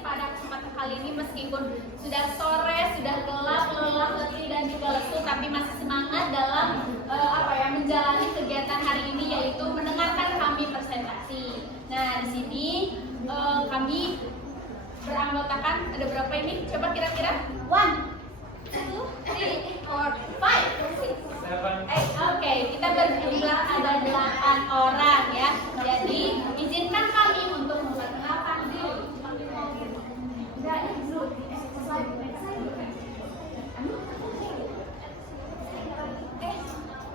pada kesempatan kali ini meskipun sudah sore, sudah gelap, lelah, letih dan juga lesu, tapi masih semangat dalam menjalani kegiatan hari ini, yaitu mendengarkan kami presentasi. Nah, di sini kami beranggotakan ada berapa ini? Coba kira-kira? 1, 2, 3, 4, 5, 6, 7, 8. Oke, kita berjumlah ada 8 orang ya. Jadi izinkan kami untuk memperkenalkan diri.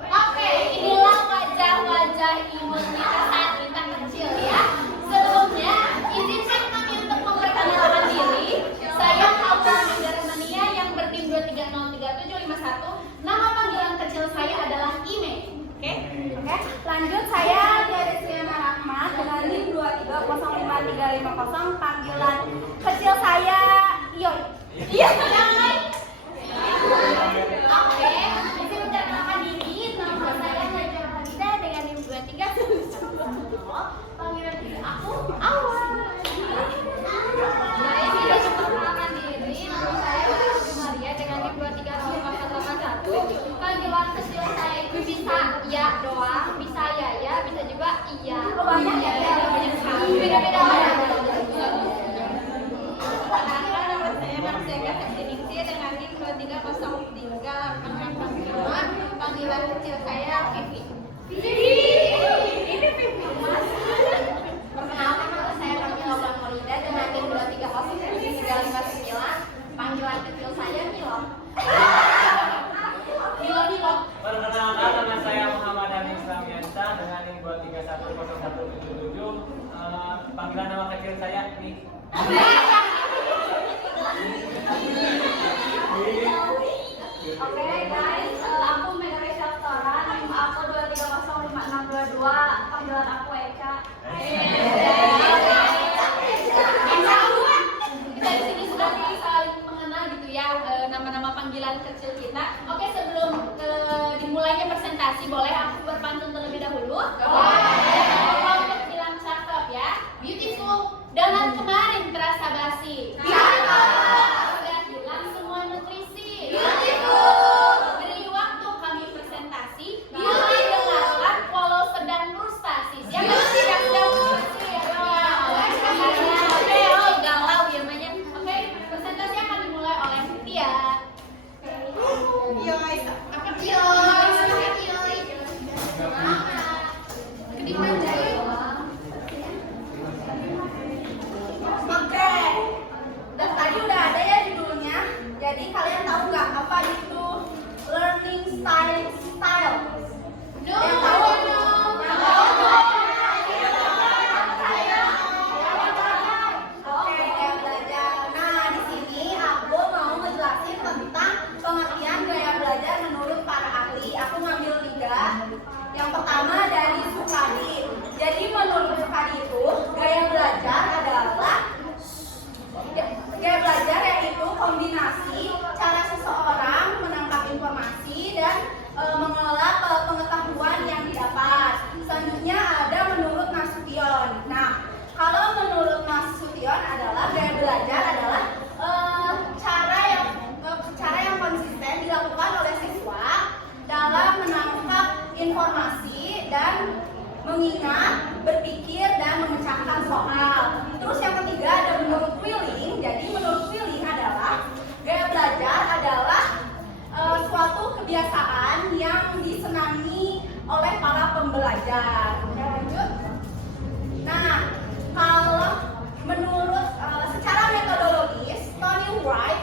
Oke, inilah wajah-wajah ibu kita saat kita kecil ya. Sebelumnya, izinkan kami untuk memperkenalkan diri. Saya Hawa Mania yang berdim 2303751. Nama panggilan kecil saya adalah Ime. Oke. Lanjut, saya Desriana Rahmat dengan NIM 2305350. Panggilan kecil saya Iyoy. Iya, jangan. Oke, izin memperkenalkan diri. Nama saya Najwa Hamida dengan NIM 23. Panggilan kecil aku Awa. Nah, izin memperkenalkan diri. Nama saya Putri Maria dengan NIM 230481. Panggilan kecil saya itu bisa ya doang, bisa ya, bisa juga iya. Banyak ya? Beda-beda ya. Panggilan kecil saya Vivi. Ini Vivi Mas. Perkenalkan nama saya Kamila Bangolida dengan NIM 2309359. Panggilan kecil saya Milo. Milo. Perkenalkan, nama saya Muhammad Amin Islamiansa dengan NIM 2310177. Panggilan nama kecil saya Mi. Oke guys, aku Mary Shaltora, NIM aku 2305622. Panggilan aku Eka. Kita di sini sudah saling mengenal gitu ya, nama-nama panggilan kecil kita. Oke, sebelum dimulainya presentasi, boleh aku berpantun terlebih dahulu? Untuk bilang cakep ya, beautiful. Dengan kemarin terasa basi. Sudah hilang semua nutrisi. Beautiful. Beri waktu kami presentasi. Beauty dengarkan walau sedang frustasi. Siapa sih yang sedang frustasi? Oke, galau ya namanya. Oke, presentasi akan dimulai oleh Tia. Iyoy. Apa Tia? Kediman Jaya. Oke. Tadi udah ada ya judulnya. Jadi kalian tahu nggak apa itu learning style? No. Yang tahu? Oke, gaya belajar. Nah, di sini aku mau ngejelasin tentang pengertian gaya belajar menurut para ahli. Aku ngambil 3. Yang pertama dari Sukadi. Jadi menurut Sukadi itu gaya belajar yaitu kombinasi cara seseorang menangkap informasi dan mengelola pengetahuan yang didapat. Selanjutnya ada menurut Nasution. Nah, kalau menurut Nasution adalah gaya belajar adalah cara yang konsisten dilakukan oleh siswa dalam menangkap informasi dan mengingat, berpikir, dan memecahkan soal. Terus yang ketiga ada menurut Willing. Jadi menurut Willing adalah gaya belajar adalah suatu kebiasaan yang disenangi oleh para pembelajar. Oke, lanjut. Nah, kalau menurut secara metodologis, Tony Wright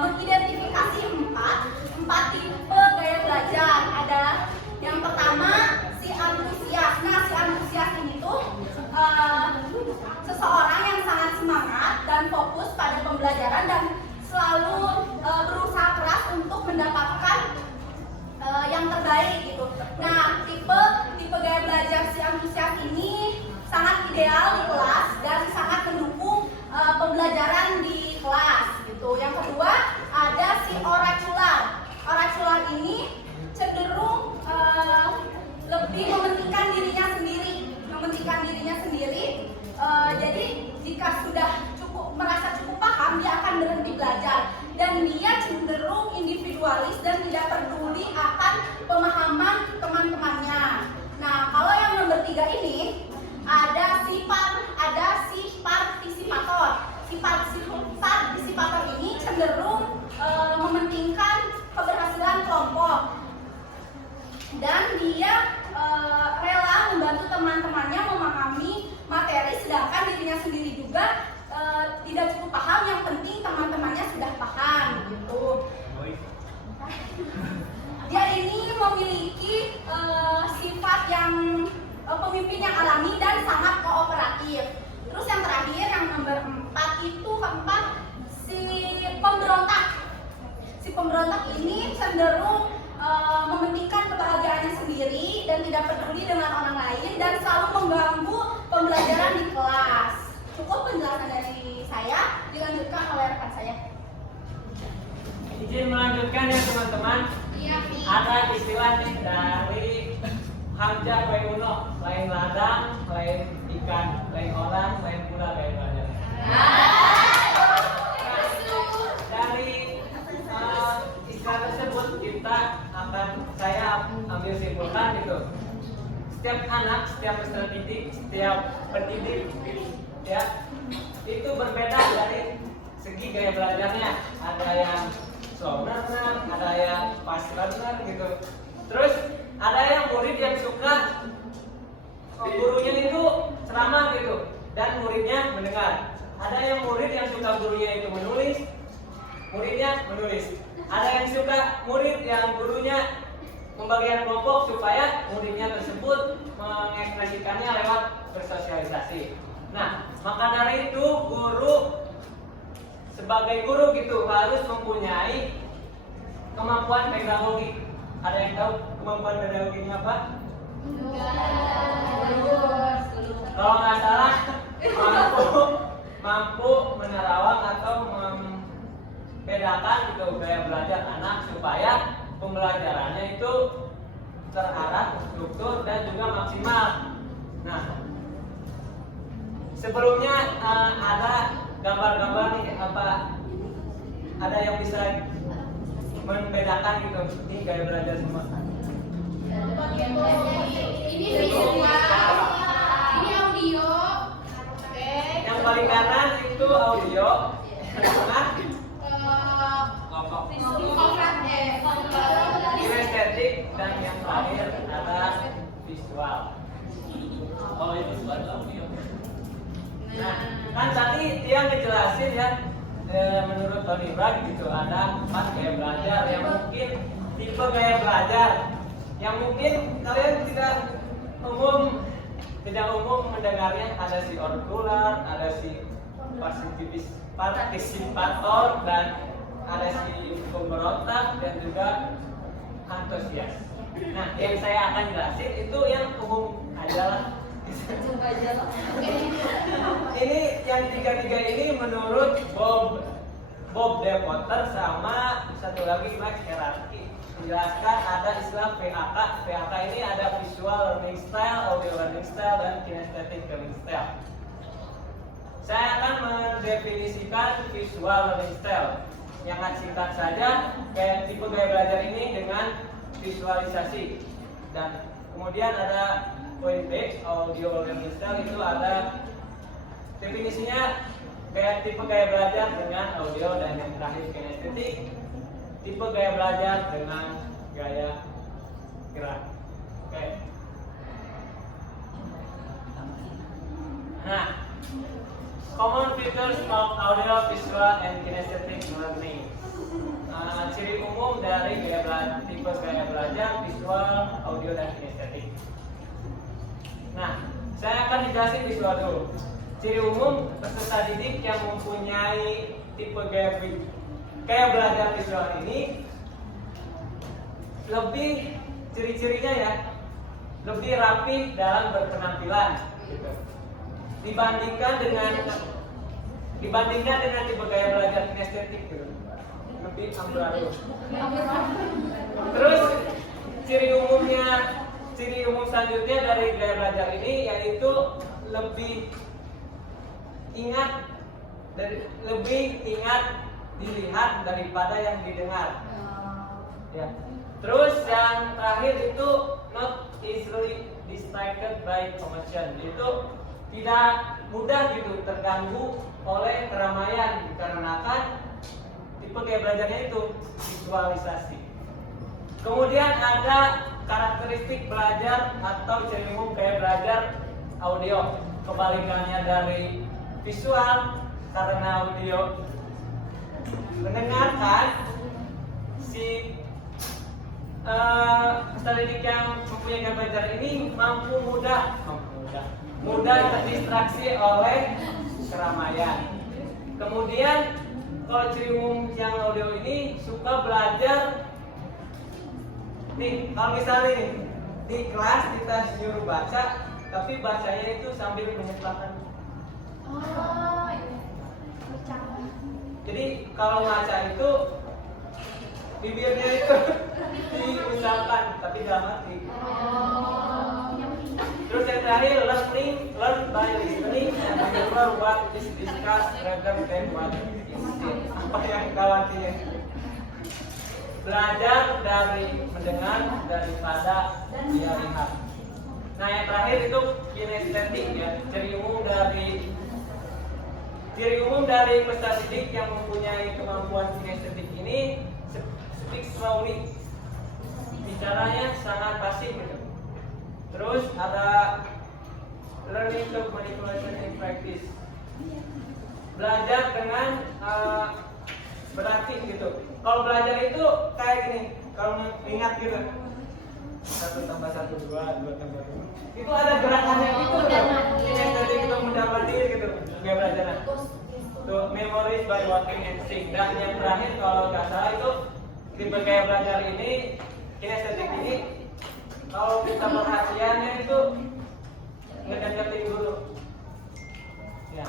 mengidentifikasi empat tipe gaya belajar. Ada yang pertama si antusias. Nah, si antusias ini tuh seseorang yang sangat semangat dan fokus pada pembelajaran dan selalu berusaha keras untuk mendapatkan yang terbaik gitu. Nah, tipe gaya belajar si antusias ini sangat ideal di kelas dan sangat mendukung pembelajaran di kelas gitu. Yang kedua ada si oracular. Oracular ini cenderung lebih mementingkan dirinya sendiri. Jadi jika sudah merasa cukup dan dia rela membantu teman-temannya memahami materi, sedangkan dirinya sendiri juga tidak cukup paham. Yang penting teman-temannya sudah paham gitu. Dia ini memiliki sifat yang pemimpin yang alami dan sangat kooperatif. Terus yang terakhir, yang nomor 4 itu si pemberontak. Si pemberontak ini cenderung mementingkan kebahagiaannya sendiri dan tidak peduli dengan orang lain dan selalu mengganggu pembelajaran di kelas. Cukup penjelasan dari saya, dilanjutkan oleh rekan saya. Izin melanjutkan ya teman-teman. Iya, Ada istilah nih dari Hamzah Waiuno, lain ladang, lain ikan, lain orang, lain pula kayak belajar. Dari istilah tersebut saya ambil simpulkan gitu. Setiap anak, setiap peserta didik, setiap pendidik ya itu berbeda dari segi gaya belajarnya. Ada yang slow learner, ada yang fast learner gitu. Terus ada yang murid yang suka gurunya itu ceramah gitu dan muridnya mendengar. Ada yang murid yang suka gurunya itu menulis, muridnya menulis. Ada yang suka murid yang gurunya membagikan kelompok supaya muridnya tersebut mengekspresikannya lewat bersosialisasi. Nah, maka dari itu guru sebagai guru gitu harus mempunyai kemampuan pedagogi. Ada yang tahu kemampuan pedagoginya apa? Kalau nggak salah mampu menerawang atau membedakan gitu gaya belajar anak supaya pembelajarannya itu terarah, terstruktur dan juga maksimal. Nah, sebelumnya ada gambar-gambar nih, apa ada yang bisa membedakan gitu ini gaya belajar semua? Ini visual, ini audio. Yang paling kanan itu audio, yang tengah kinestetik, dan yang terakhir adalah visual. Oh, ini visual audio. Nah, kan tadi dia ngejelasin ya, menurut Tony Bragg gitu ada 4 gaya belajar yang mungkin tipe gaya belajar yang mungkin kalian tidak umum mendengarnya. Ada si orikular, ada si partisipator, dan ada si pemberontak dan juga antusias. Nah, yang saya akan jelasin itu yang umum aja lah. Ini yang tiga-tiga ini menurut Bob Depoter sama satu lagi Max Hierarchy menjelaskan ada istilah PHK. PHK ini ada visual learning style, audio learning style, dan kinesthetic learning style. Saya akan mendefinisikan visual learning style. Yang singkat saja, tipe gaya belajar ini dengan visualisasi. Dan kemudian ada poin B, audio learning style, itu ada definisinya tipe gaya belajar dengan audio, dan yang terakhir kinestetik, tipe gaya belajar dengan gaya gerak. Oke. Nah, common features of audio, visual, and kinesthetic learning. Ciri umum dari tipe gaya belajar visual, audio, dan kinestetik. Nah, saya akan dijelasin visual dulu. Ciri umum peserta didik yang mempunyai tipe gaya belajar visual ini lebih ciri-cirinya ya lebih rapi dalam berpenampilan gitu. Dibandingkan dengan tipe gaya belajar kinestetik gitu. Lebih amburadul. Terus ciri umum selanjutnya dari gaya belajar ini yaitu lebih ingat dilihat daripada yang didengar. Ya. Terus yang terakhir itu not easily distracted by commotion. Itu tidak mudah gitu terganggu oleh keramaian dikarenakan tipe gaya belajarnya itu visualisasi. Kemudian ada karakteristik belajar atau ciri umum kayak belajar audio. Kebalikannya dari visual, karena audio mendengarkan, si peserta didik yang mempunyai gaya belajar ini mudah terdistraksi oleh keramaian. Kemudian kalau ciri umum yang audio ini suka belajar nih, kalau misalnya nih di kelas kita nyuruh baca, tapi bacanya itu sambil menyetelkan. Oh, iya. Jadi kalau baca itu bibirnya itu diucapkan tapi dalam hati. Terus yang terakhir, learn by listening and remember what is discussed rather than what is said. Apa yang khawatir? Belajar dari mendengar daripada dia lihat. Nah yang terakhir itu kinestetik ya, ciri umum dari peserta didik yang mempunyai kemampuan kinestetik ini speak slowly, bicaranya sangat pasif gitu. Terus ada learning to manipulation in practice, belajar dengan berarti gitu. Kalau belajar itu kayak gini, kalau ingat gitu 1 tambah 1 2 tambah 2 itu ada gerakannya gitu loh. Ini tadi kita mudah mandiri gitu kayak belajar. Tuh memorize by walking and seeing. Dan yang terakhir kalau nggak salah itu tipe kayak belajar ini, kinestetik ini, kalau kita perhatiannya itu ngedeketin guru. Ya.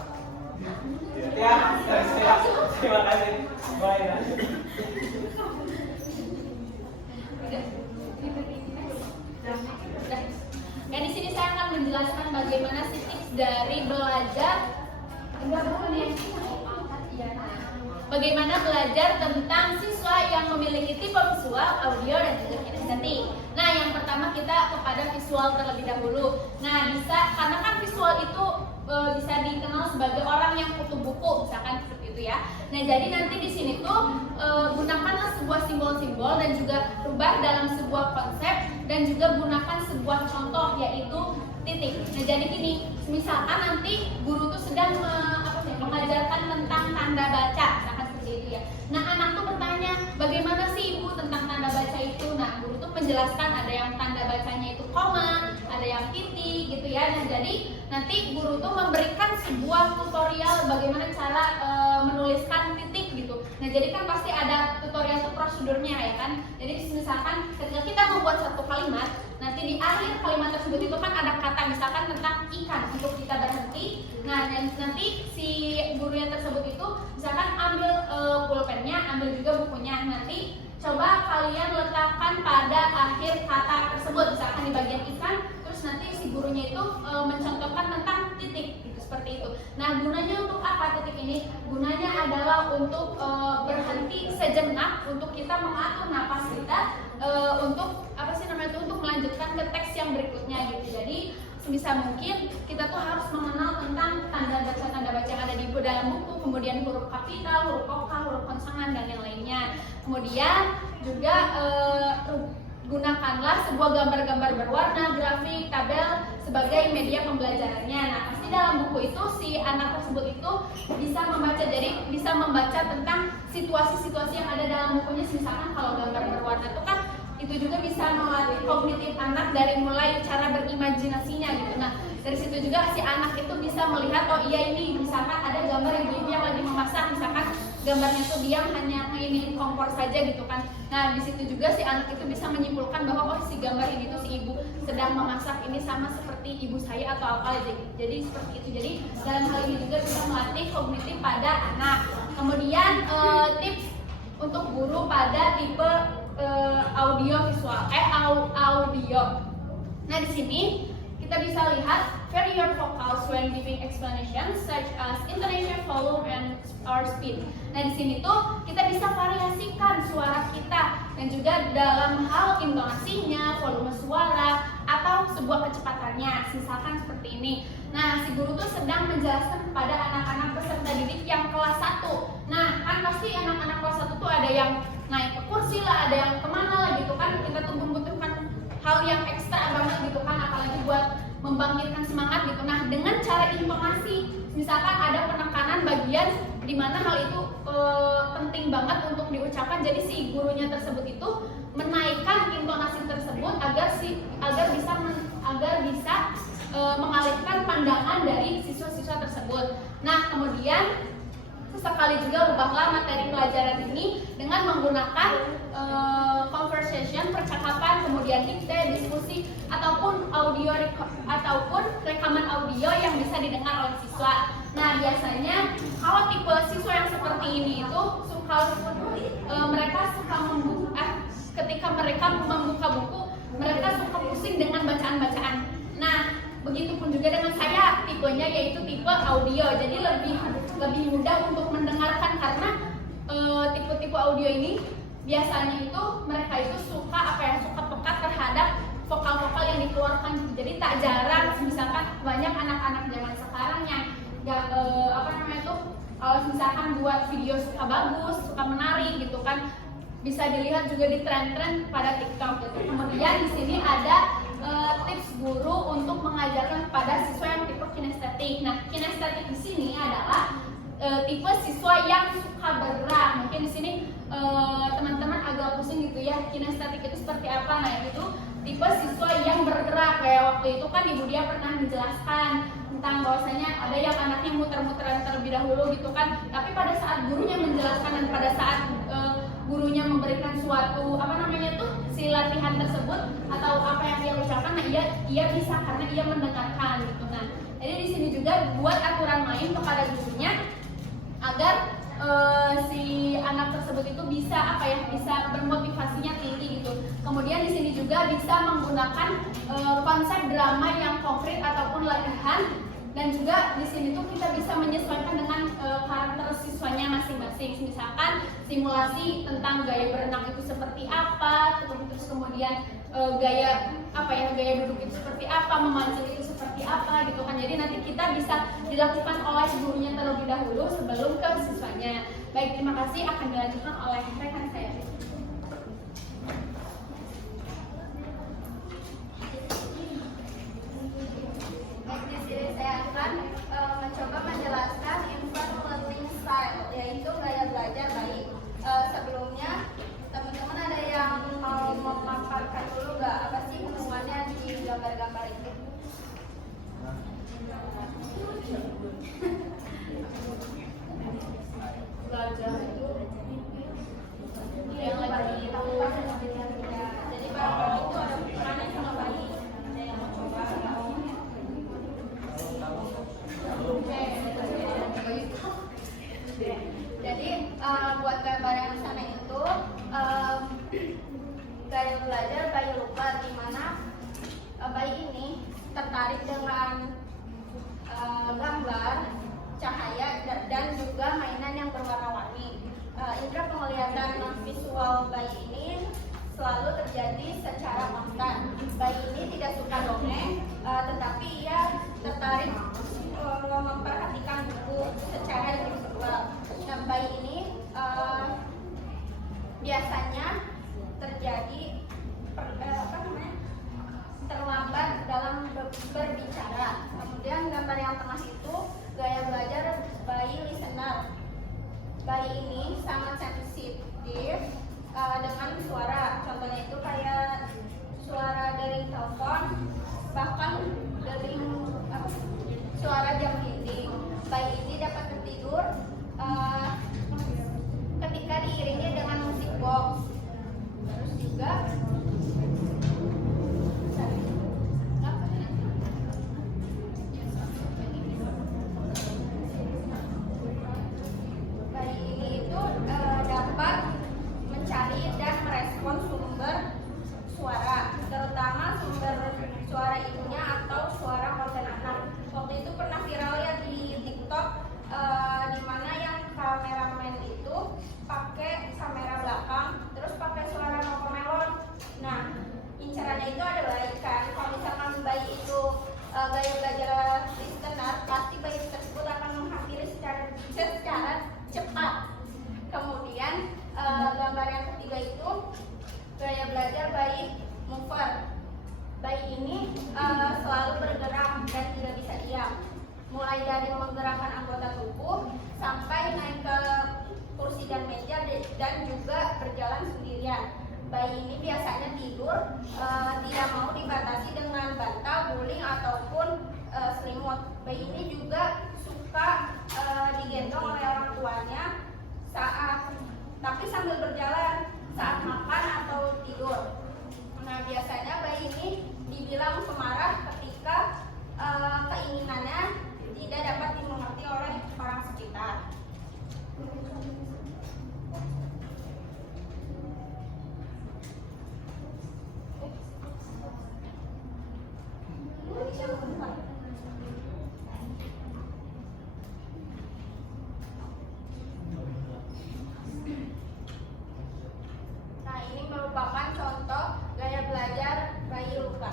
Ya, siap. Terima kasih. Bye. Dan di sini saya akan menjelaskan bagaimana sih tips dari belajar. Bagaimana belajar tentang siswa yang memiliki tipe visual, audio, dan juga kinestetik. Nah, yang pertama kita kepada visual terlebih dahulu. Nah, karena kan visual itu bisa dikenal sebagai orang yang kutu buku, misalkan seperti itu ya. Nah, jadi nanti di sini tuh gunakanlah sebuah simbol-simbol dan juga rubah dalam sebuah konsep dan juga gunakan sebuah contoh yaitu titik. Nah, jadi gini, misalkan nanti guru tuh sedang mengajarkan tentang tanda baca, misalkan seperti itu ya. Nah, anak tuh bertanya, bagaimana sih ibu tentang tanda baca itu? Nah, guru tuh menjelaskan ada yang tanda bacanya itu koma, ada yang titik gitu ya. Nah, jadi nanti guru tuh memberikan sebuah tutorial bagaimana cara menuliskan titik gitu. Nah, jadi kan pasti ada tutorial tuh prosedurnya ya kan. Jadi misalkan ketika kita membuat satu kalimat, nanti di akhir kalimat tersebut itu kan ada kata misalkan tentang ikan untuk kita berhenti. Nah, nanti si gurunya tersebut itu misalkan ambil pulpennya, ambil juga bukunya. Nanti coba kalian letakkan pada akhir kata tersebut, misalkan di bagian ikan, terus nanti si gurunya itu mencontohkan tentang titik gitu, seperti itu. Nah, gunanya untuk apa titik ini? Gunanya adalah untuk berhenti sejenak, untuk kita mengatur napas kita, untuk untuk melanjutkan ke teks yang berikutnya gitu. Jadi sebisa mungkin kita tuh harus mengenal tentang tanda baca yang ada di dalam buku, kemudian huruf kapital, huruf vokal, huruf konsonan, dan yang lainnya. Kemudian juga gunakanlah sebuah gambar-gambar berwarna, grafik, tabel sebagai media pembelajarannya. Nah, pasti dalam buku itu si anak tersebut itu bisa membaca, jadi bisa membaca tentang situasi-situasi yang ada dalam bukunya. Misalkan kalau gambar berwarna itu kan itu juga bisa melatih kognitif anak dari mulai cara berimajinasinya gitu. Nah, dari situ juga si anak itu bisa melihat, oh iya ini misalkan ada gambar ibu-ibu yang lagi memasak, misalkan gambarnya itu dia hanya nginiin kompor saja gitu kan. Nah, di situ juga si anak itu bisa menyimpulkan bahwa oh si gambar ini tuh si ibu sedang memasak ini sama seperti ibu saya atau apa aja. Jadi seperti itu. Jadi dalam hal ini juga bisa melatih kognitif pada anak. Kemudian tips untuk guru pada tipe audio visual, audio. Nah, di sini kita bisa lihat vary your vocals when giving explanations such as intonation, volume, and or speed. Nah, di sini tuh kita bisa variasikan suara kita dan juga dalam hal intonasinya, volume suara, atau sebuah kecepatannya. Misalkan seperti ini. Nah, si guru tuh sedang menjelaskan kepada anak-anak peserta didik yang kelas 1. Nah, kan pasti anak-anak kelas 1 tuh ada yang naik ke kursi lah, ada yang kemana lah gitu kan. Kita tuh membutuhkan hal gitu kan, apalagi buat membangkitkan semangat gitu. Nah, dengan cara intonasi, misalkan ada penekanan bagian di mana hal itu penting banget untuk diucapkan, jadi si gurunya tersebut itu menaikkan intonasi tersebut agar bisa mengalihkan pandangan dari siswa-siswa tersebut. Nah, kemudian sesekali juga ubahlah materi pelajaran ini dengan menggunakan conversation, percakapan, kemudian dikte, diskusi, ataupun ataupun rekaman audio yang bisa didengar oleh siswa. Nah, biasanya kalau tipe siswa yang seperti ini itu mereka suka ketika mereka membuka buku, mereka suka pusing dengan bacaan-bacaan. Nah, begitupun juga dengan saya, tipenya yaitu tipe audio, jadi lebih mudah untuk mendengarkan karena tipe-tipe audio ini biasanya itu mereka itu suka peka terhadap vokal-vokal yang dikeluarkan. Jadi tak jarang misalkan banyak anak-anak zaman sekarang yang misalkan buat video suka bagus, suka menarik gitu kan, bisa dilihat juga di tren-tren pada TikTok gitu. Kemudian di sini ada tips guru untuk mengajarkan kepada siswa yang tipe kinestetik. Nah, kinestetik di sini adalah tipe siswa yang suka bergerak. Mungkin di sini teman-teman agak pusing gitu ya, kinestetik itu seperti apa? Nah, itu tipe siswa yang bergerak. Kayak waktu itu kan Ibu Dia pernah menjelaskan tentang bahwasanya ada yang anaknya muter-muteran terlebih dahulu gitu kan. Tapi pada saat gurunya menjelaskan dan pada saat gurunya memberikan suatu si latihan tersebut atau apa yang dia ucapkan, nah ia bisa karena ia mendengarkan gitu. Nah, jadi di sini juga buat aturan main kepada gurunya agar si anak tersebut itu bisa bermotivasinya tinggi gitu. Kemudian di sini juga bisa menggunakan konsep drama yang konkret ataupun latihan, dan juga di sini tuh kita bisa menyesuaikan dengan karakter siswanya masing-masing. Misalkan simulasi tentang gaya berenang itu seperti apa, terus kemudian gaya duduk itu seperti apa, memancing itu seperti apa gitu kan. Jadi nanti kita bisa dilakukan oleh gurunya terlebih dahulu sebelum ke siswanya. Baik, terima kasih, akan dilanjutkan oleh rekan saya. Saya akan mencoba menjelaskan infant learning style, yaitu gaya belajar baik. Sebelumnya, teman-teman ada yang mau memaparkan dulu nggak apa sih hubungannya di gambar-gambar itu? Belajar itu yang lagi dilakukan ya. Jadi barang itu ada hubungannya sama bayi. Ada yang mau coba? Jadi buat gambar yang di sana itu gaya belajar bayi lupa, di mana bayi ini tertarik dengan gambar, cahaya, dan juga mainan yang berwarna-warni. Indra penglihatan visual bayi ini selalu terjadi secara konstan. Bayi ini tidak suka dongeng, tetapi ia tertarik memperhatikan buku secara visual. Nah, bayi ini biasanya terjadi terlambat dalam berbicara. Kemudian gambar yang tengah itu gaya belajar bayi listener. Bayi ini sangat sensitif dengan suara. Contohnya itu kayak suara dari telepon, bahkan dari suara jam dinding. Bayi ini dapat tertidur ketika diiringi dengan musik box. Terus juga bayi ini itu dapat mencari dan merespon sumber suara, terutama sumber suara ibunya atau suara konten anak. Waktu itu pernah viral ya di TikTok, di mana yang kameramen itu pakai kamera belakang, terus pakai suara Cocomelon. Nah, incarannya itu adalah ikan. Kalau misalkan bayi itu gaya belajar listener, pasti bayi tersebut akan menghampiri secara cepat. Kemudian gambar yang ketiga itu gaya belajar bayi mover. Bayi ini selalu bergerak dan tidak bisa diam. Mulai dari menggerakkan anggota tubuh sampai naik ke kursi dan meja dan juga berjalan sendirian. Bayi ini biasanya tidur, tidak mau dibatasi dengan bantal, guling ataupun selimut. Bayi ini juga suka digendong oleh orang tuanya tapi sambil berjalan saat makan atau tidur. Nah, biasanya bayi ini dibilang pemarah ketika keinginannya tidak dapat dimengerti oleh orang sekitar. Nah, ini merupakan contoh gaya belajar bayi luka.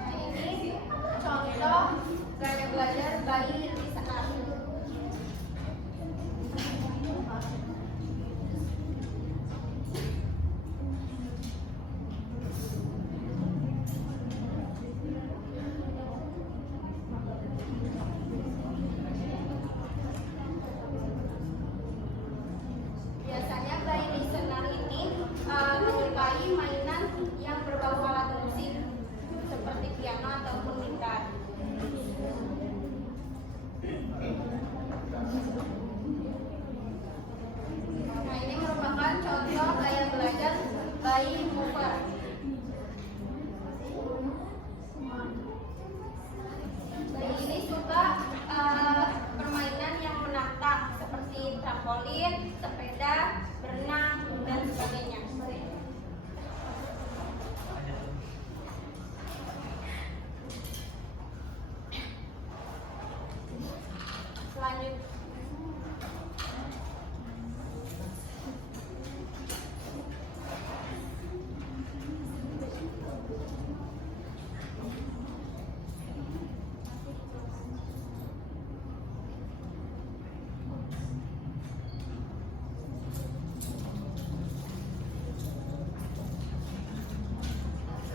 Nah, ini contoh gaya belajar bayi listener. Biasanya bayi listener ini menyukai mainan yang berbau alat musik seperti piano ataupun gitar. Nah, ini merupakan contoh gaya belajar bayi mover. Bayi ini suka permainan yang menantang seperti trampolin, sepeda, berenang, dan sebagainya.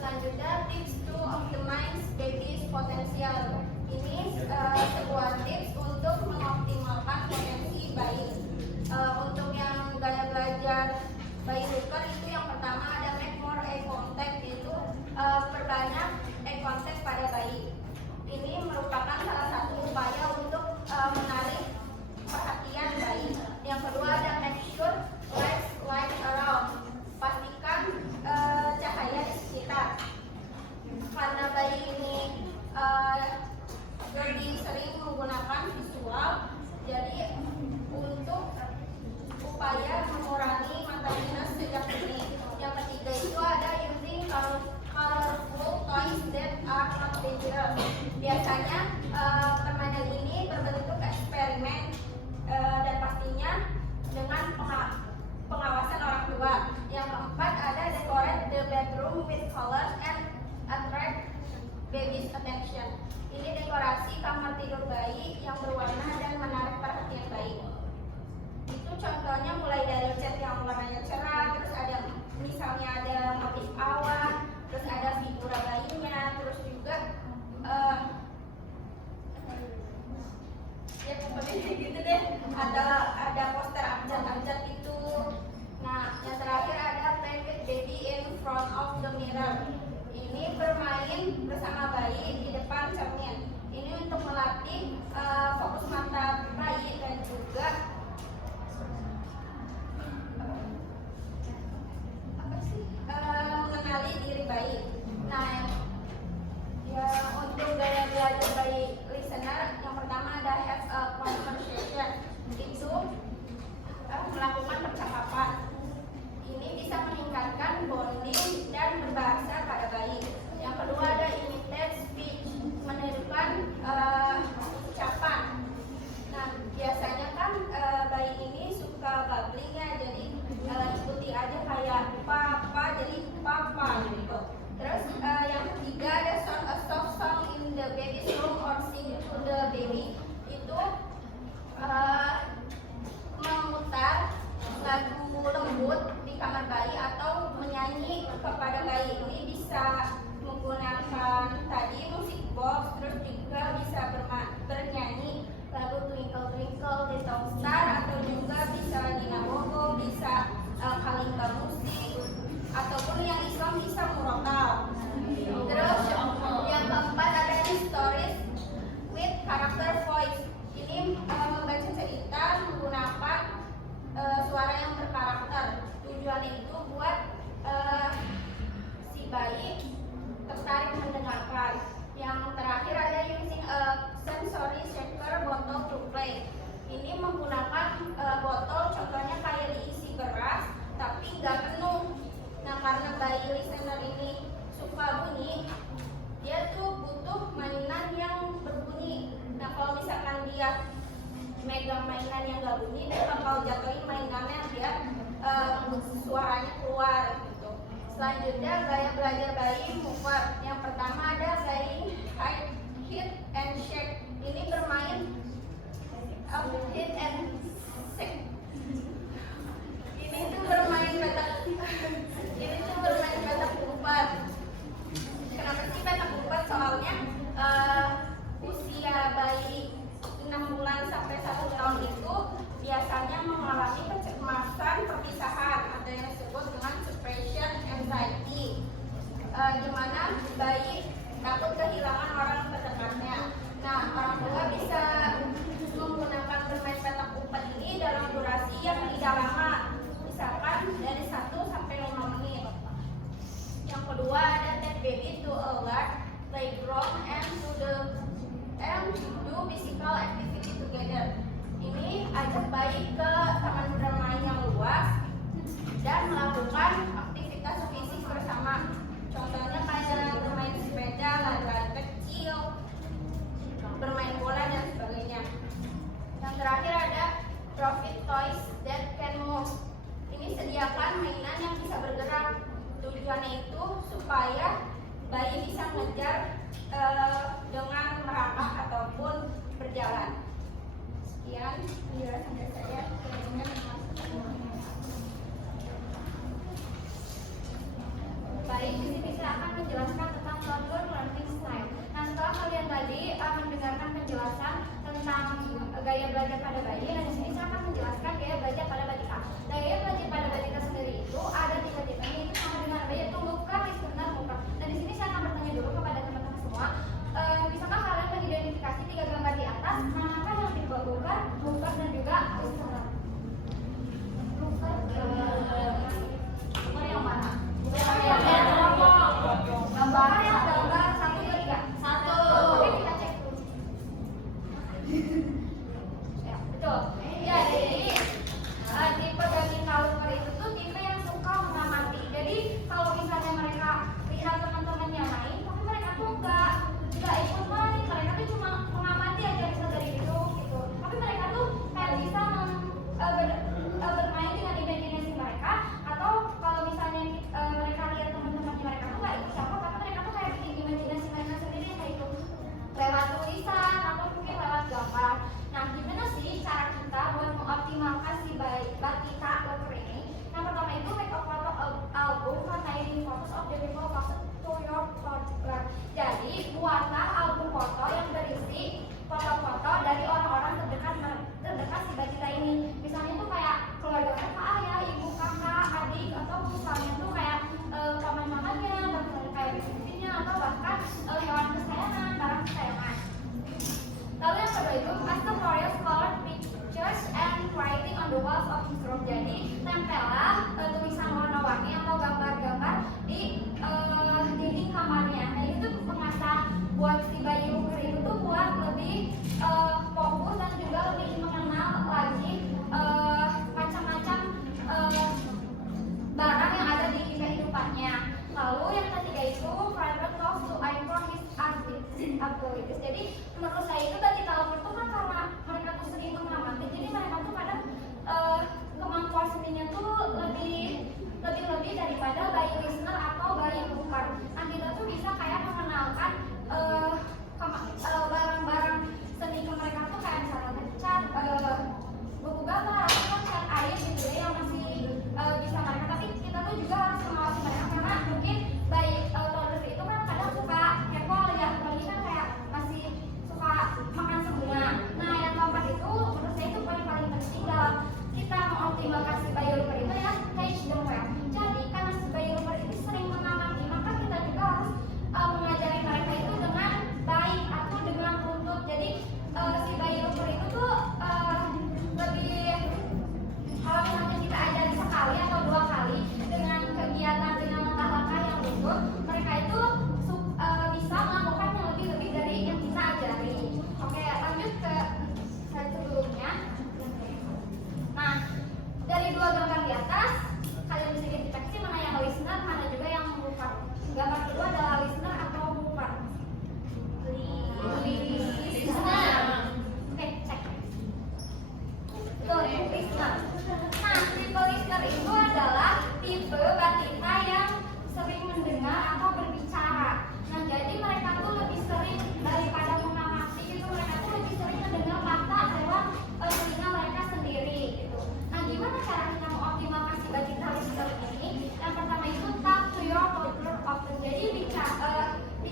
Selanjutnya, tips to optimize baby's potential. Ini sebuah tips untuk mengoptimalkan potensi bayi. Untuk yang gaya belajar bayi luka itu yang pertama ada make more eye contact, yaitu perbanyak eye contact pada bayi. Ini merupakan salah satu upaya untuk menarik perhatian bayi. Yang kedua ada make sure light around. Pastikan cahaya di sekitar. Karena bayi ini lebih sering menggunakan visual, jadi untuk upaya mengurangi mata minus sejak dini. Yang ketiga itu ada using colorful toys that are not dangerous. Biasanya permainan ini berbentuk eksperimen dan pastinya dengan pengawasan orang tua. Yang keempat ada decorate the bedroom with colors and attract baby's attention. Ini dekorasi kamar tidur bayi yang berwarna dan menarik perhatian bayi. Itu contohnya mulai dari cat yang warnanya cerah, terus ada misalnya ada motif awan, terus ada figura bayinya, terus juga ya pokoknya gitu deh. Ada poster abjad-abjad itu. Nah, yang terakhir ada play with baby in front of the mirror. Ini bermain bersama bayi di depan cermin. Ini untuk melatih fokus mata bayi dan juga mengenali diri bayi. Nah, ya untuk gaya belajar bayi listener, yang pertama ada have a conversation. Itu melakukan percakapan. Ini bisa meningkatkan bonding dan berbahasa pada bayi. Yang kedua ada imitate speech, menirukan ucapan. tertarik mendengarkan. Yang terakhir ada using a sensory shaker bottle to play. Ini menggunakan botol, contohnya kayak diisi beras, tapi nggak penuh. Nah, karena bayi listener ini suka bunyi, dia tuh butuh mainan yang berbunyi. Nah, kalau misalkan dia megang mainan yang nggak bunyi, dia bakal jatuhin mainannya biar suaranya keluar gitu. Selanjutnya gaya belajar bayi mover. Yang pertama ada gaya hit and shake. Ini bermain hit and shake. Ini tuh bermain petak umpet. Kenapa sih petak umpet? Soalnya usia bayi 6 bulan sampai 1 tahun itu biasanya mengalami kecemasan perpisahan atau yang disebut dengan separation anxiety, di mana bayi takut kehilangan orang terdekatnya. Nah, orang tua bisa menggunakan bermain petak umpet ini dalam durasi yang tidak lama, misalkan dari 1 sampai 5 menit. Yang kedua ada take baby to a large playground and do physical activity together. Ini ajak bayi ke taman bermain yang luas dan melakukan aktivitas fisik bersama. Contohnya kayak bermain sepeda, lari-lari kecil, bermain bola dan sebagainya. Yang terakhir ada profit toys that can move. Ini sediakan mainan yang bisa bergerak. Tujuannya itu supaya bayi bisa mengejar dengan merangkak ataupun berjalan. Sekian penjelasan dari saya. Baik, di sini saya akan menjelaskan tentang toddler learning style. Nah, setelah kalian tadi mendengarkan penjelasan tentang gaya belajar pada bayi, dan di sini saya akan menjelaskan gaya belajar pada balita. Gaya belajar pada balita sendiri itu ada 3 tipe, yaitu sama dengan bayi, yaitu luka, listener, muka. Dan di sini saya akan bertanya dulu kepada teman-teman semua, bisakah kalian mengidentifikasi 3 gambar di atas, manakah yang tipe luka, dan juga listener? Luka yang mana? Gambar yang gambar 1, 2, 3. 1. Oke, kita cek dulu. Ya, betul. Ya, jadi tipe daging kalungan itu tuh tipe yang suka mengamati. Jadi kalau misalnya mereka lihat teman-temannya main, tapi mereka tuh nggak ikut main, mereka tuh cuma mengamati aja, bisa dari gitu. Tapi mereka tuh kayak bisa bermain dengan imajinasi mereka, atau kalau misalnya mereka lihat teman-temannya mereka tuh nggak ikut campur, tapi mereka tuh kayak bikin imajinasi mereka sendiri kayak itu lewat tulisan atau mungkin lewat gambar. Nah, gimana sih cara kita buat mengoptimalkan si balita learner ini? Yang pertama itu make a photo album containing photos of the people closest to your toddler. Jadi buatlah album foto yang berisi foto-foto dari orang-orang terdekat si balita ini. Misalnya tuh kayak keluarga kakak, ayah, ibu, kakak, adik, atau misalnya tuh kayak paman-pamannya, dan kayak bibi-bibinya, atau bahkan hewan kesayangan, barang kesayangan. Lalu yang kedua itu custom Royal colored pictures and writing on the walls of his room. Jadi tempellah tulisan warna-warni atau gambar-gambar di dinding kamarnya. Nah, itu mengasah buat si bayi ukur itu tuh buat lebih fokus dan juga lebih mengenal lagi macam-macam barang yang ada di kehidupannya. Lalu yang ketiga itu private talks to improve his abilities. Jadi menurut saya itu balita learner tuh kan karena mereka tuh sering mengamati, jadi mereka tuh kadang kemampuan seninya tuh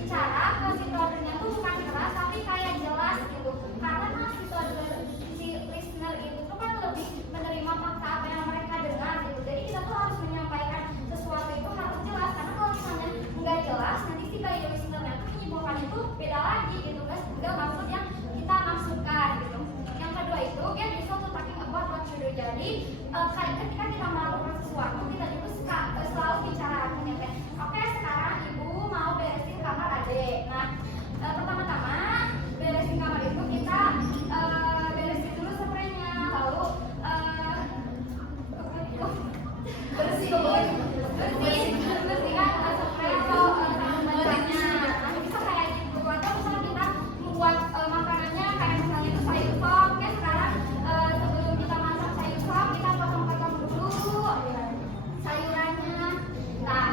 bicara ke si todernya tuh bukan keras tapi kayak jelas gitu. Karena kan si listener itu tuh kan lebih menerima fakta apa yang mereka dengar gitu. Jadi kita tuh harus menyampaikan sesuatu itu harus jelas, karena kalau misalnya nggak jelas nanti si bayi listenernya tuh menyimpulkan itu beda lagi gitu guys, nggak maksud yang kita maksudkan gitu. Yang kedua itu get used to talking about what you do. Jadi kayak ketika kita melakukan sesuatu kita juga selalu bicara artinya kayak oke, sekarang ibu mau beresin kamar adik. Nah pertama-tama beresin kamar itu kita beresin dulu spraynya, lalu bersihkan spray atau bahannya. Nah bisa kayak gitu. Atau misalnya kita membuat makanannya kayak misalnya itu sayur sop. Oke, sekarang sebelum kita masak sayur sop kita potong-potong dulu sayurannya. Nah,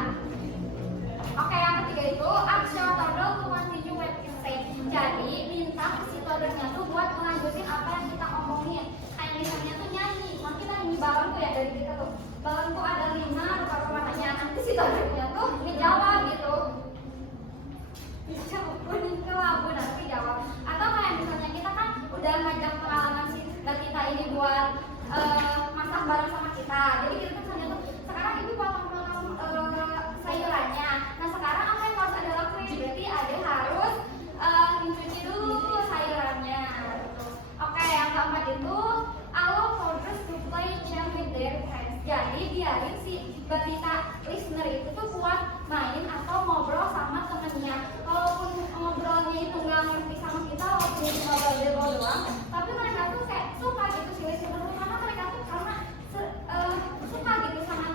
oke, yang ketiga itu ask your toddler to continue what you say. Jadi minta si toddlernya tuh buat melanjutin apa yang kita omongin. Kayak misalnya tuh nyanyi, nah kita nyanyi bareng tuh ya dari kita tuh. Bareng tuh ada 5 rupa warnanya. Nanti si toddlernya tuh ngejawab gitu. Kuning kelabu nanti jawab. Atau kayak misalnya kita kan udah ngajak pengalaman si kita ini buat masak bareng sama kita. Jadi kita tuh misalnya tuh sekarang ibu potong-potong sayurannya. Nah sekarang apa yang harus ada lakuin? Berarti ada harus mencuci dulu sayurannya gitu. Oke, yang keempat itu allow toddlers to play game with their friends. Jadi biarin si balita listener itu tuh buat main atau ngobrol sama temennya. Walaupun ngobrolnya itu nggak ngerti sama kita, walaupun itu ngobrol doang, tapi mereka tuh kayak suka gitu si listener tuh, karena mereka tuh karena suka gitu sama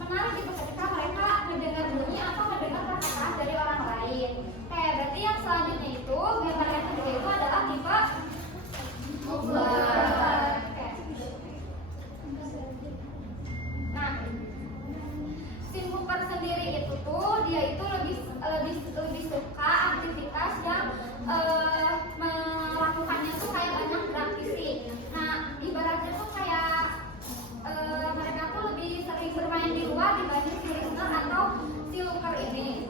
menarik gitu ketika mereka mendengar bunyi atau mendengar perkataan dari orang lain. Berarti yang selanjutnya itu gambar yang ketiga itu adalah tipe mover. Nah, si mover sendiri itu tuh dia itu lebih suka aktivitas yang melakukannya tuh kayak banyak beraktivasi. Nah, ibaratnya tuh kayak mereka tuh lebih sering bermain di luar dibanding si listener atau si looker ini.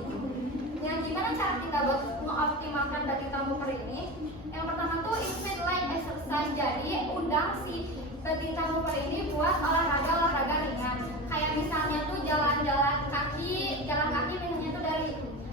Yang gimana cara kita buat mengoptimalkan balita mover ini? Yang pertama tuh it's made like exercise. Jadi undang si balita mover ini buat olahraga ringan. Kayak misalnya tuh jalan kaki misalnya tuh dari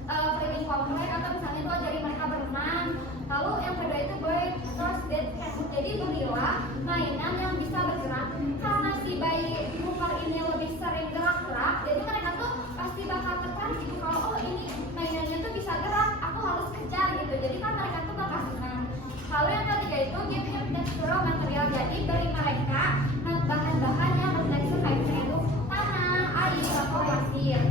keliling komplek, atau misalnya tuh ajarin mereka berenang. Lalu yang kedua itu boy cross that can. Jadi berilah mainan yang bisa bergerak. Karena si bayi mover ini lebih sering gerak-gerak, jadi mereka tuh pasti bakal tertarik gitu. Kalau oh ini mainannya tuh bisa gerak, aku harus kejar gitu. Jadi kan mereka tuh bakal senang. Lalu yang ketiga itu give him textural material. Jadi beri mereka bahan-bahan yang bertekstur kayak itu tanah, air, atau pasir.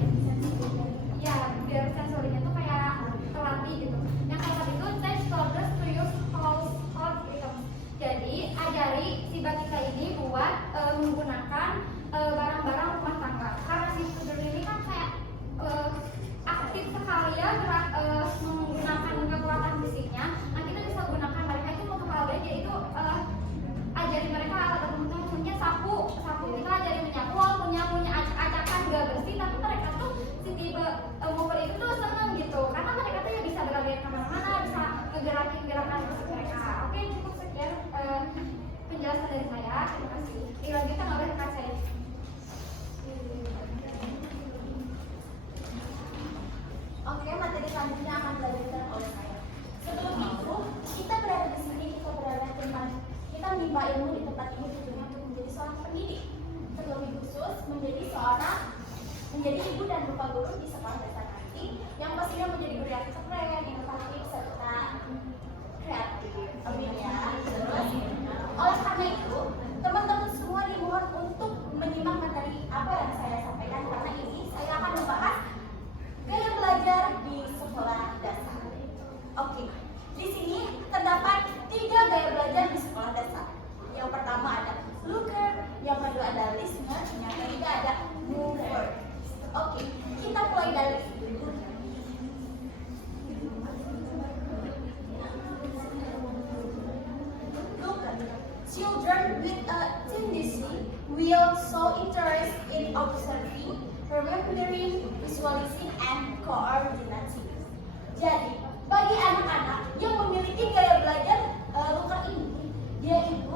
Ya, biar sensorinya tuh kayak terlatih gitu. Yang keempat itu teach toddlers to use household items. Jadi ajari si balita ini buat menggunakan barang-barang rumah tangga. Karena si toddler ini kan kayak aktif sekali ya menggunakan kekuatan fisiknya. Nah kita bisa gunakan mereka itu untuk hal baik, yaitu ajarin mereka alat tentunya sapu kita ajarin menyapu. Walaupun nyapunya acak-acakan gak bersih, tapi mereka tuh si tipe mover itu tuh seneng gitu, karena mereka tuh ya bisa berlari kemana-mana, bisa ngegerakin gerakan fisik mereka. Oke, cukup sekian penjelasan dari saya. Terima kasih. Dilanjutkan oleh rekan saya. Oke, materi selanjutnya akan dilanjutkan oleh saya. Sebelum itu, kita berada di sini, kita berada di tempat, kita menimba ilmu di tempat ini tujuannya untuk menjadi seorang pendidik, terlebih khusus menjadi ibu dan bapak guru di sekolah dasar nanti, yang pastinya menjadi guru yang keren, inovatif, serta kreatif. Amin ya. Terus, oleh karena itu, teman-teman semua dimohon untuk menyimak materi apa yang saya sampaikan, karena ini saya akan membahas gaya belajar di sekolah dasar. Oke, di sini terdapat 3 gaya belajar di sekolah dasar. Yang pertama ada looker, yang kedua ada listener, yang ketiga ada mover. Oke, kita mulai dari looker. Children with a tendency will show interest in observing, remembering, visualizing, and coordinative. Jadi, bagi anak-anak yang memiliki gaya belajar Luker ini, yaitu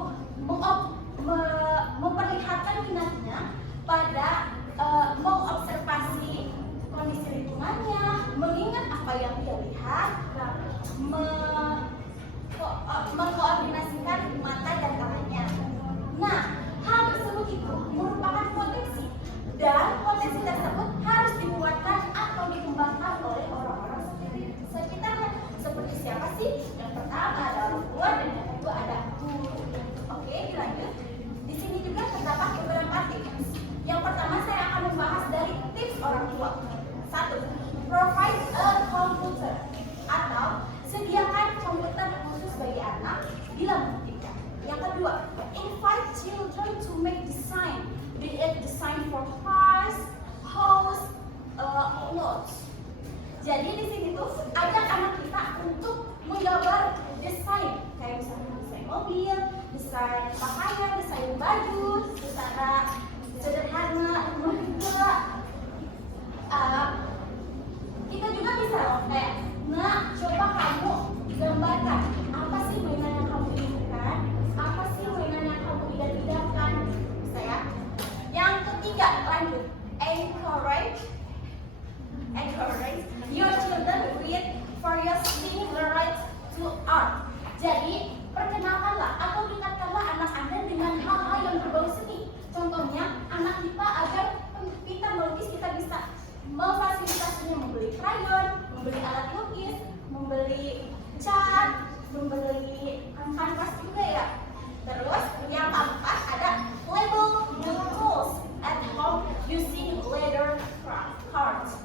memperlihatkan minatnya pada mengobservasi kondisi lingkungannya, mengingat apa yang dia lihat, mengkoordinasikan mata dan tangannya. Nah, hal tersebut itu merupakan potensi, dan potensi tersebut harus dikuatkan atau dikembangkan oleh orang-orang sekitarnya. Seperti siapa sih? Yang pertama ada orang tua dan yang kedua ada guru. Oke, dilanjut. Di sini juga terdapat beberapa tips. Yang pertama saya akan membahas dari tips orang tua. 1. Provide a computer atau sediakan komputer khusus bagi anak bila memungkinkan. Yang kedua, invite children to make design, be it design for cars, house, clothes. Jadi di sini tuh ajak anak kita untuk menggambar desain, kayak misalnya desain mobil, desain pakaian, desain baju, secara sederhana, juga. Kita juga bisa loh kayak, nah coba kamu gambarkan apa sih mainan yang kamu inginkan, apa sih mainan yang kamu idam-idamkan, bisa ya. Yang ketiga, lanjut, encourage your children read for your stimulate to art. Jadi perkenalkanlah atau dekatkanlah anak Anda dengan hal-hal yang berbau seni. Contohnya anak kita agar pintar melukis, kita bisa memfasilitasinya membeli krayon, membeli alat lukis, membeli cat, membeli kanvas juga ya. Terus yang keempat ada label your tools at home using leather cards.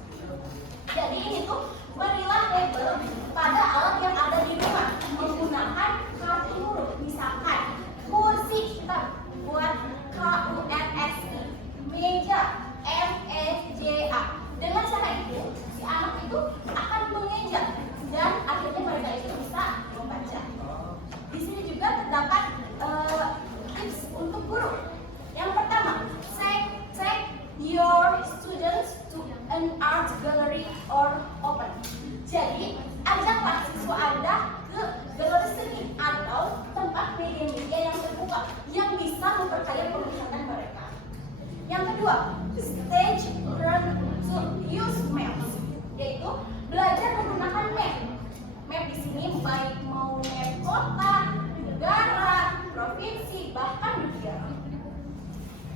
Jadi ini tuh berilah label pada alat yang ada di rumah menggunakan kartu huruf. Misalkan kursi kita buat KURSI, meja MEJA. Dengan cara itu si anak itu akan mengeja dan akhirnya mereka itu bisa membaca. Di sini juga terdapat tips untuk guru. Yang pertama, take your students to an art gallery or open. Jadi, ajaklah siswa Anda ke galeri seni atau tempat media-media yang terbuka yang bisa memperkaya penglihatan mereka. Yang kedua, learn to use maps, yaitu belajar menggunakan map. Map di sini baik mau map kota, negara, provinsi, bahkan dunia.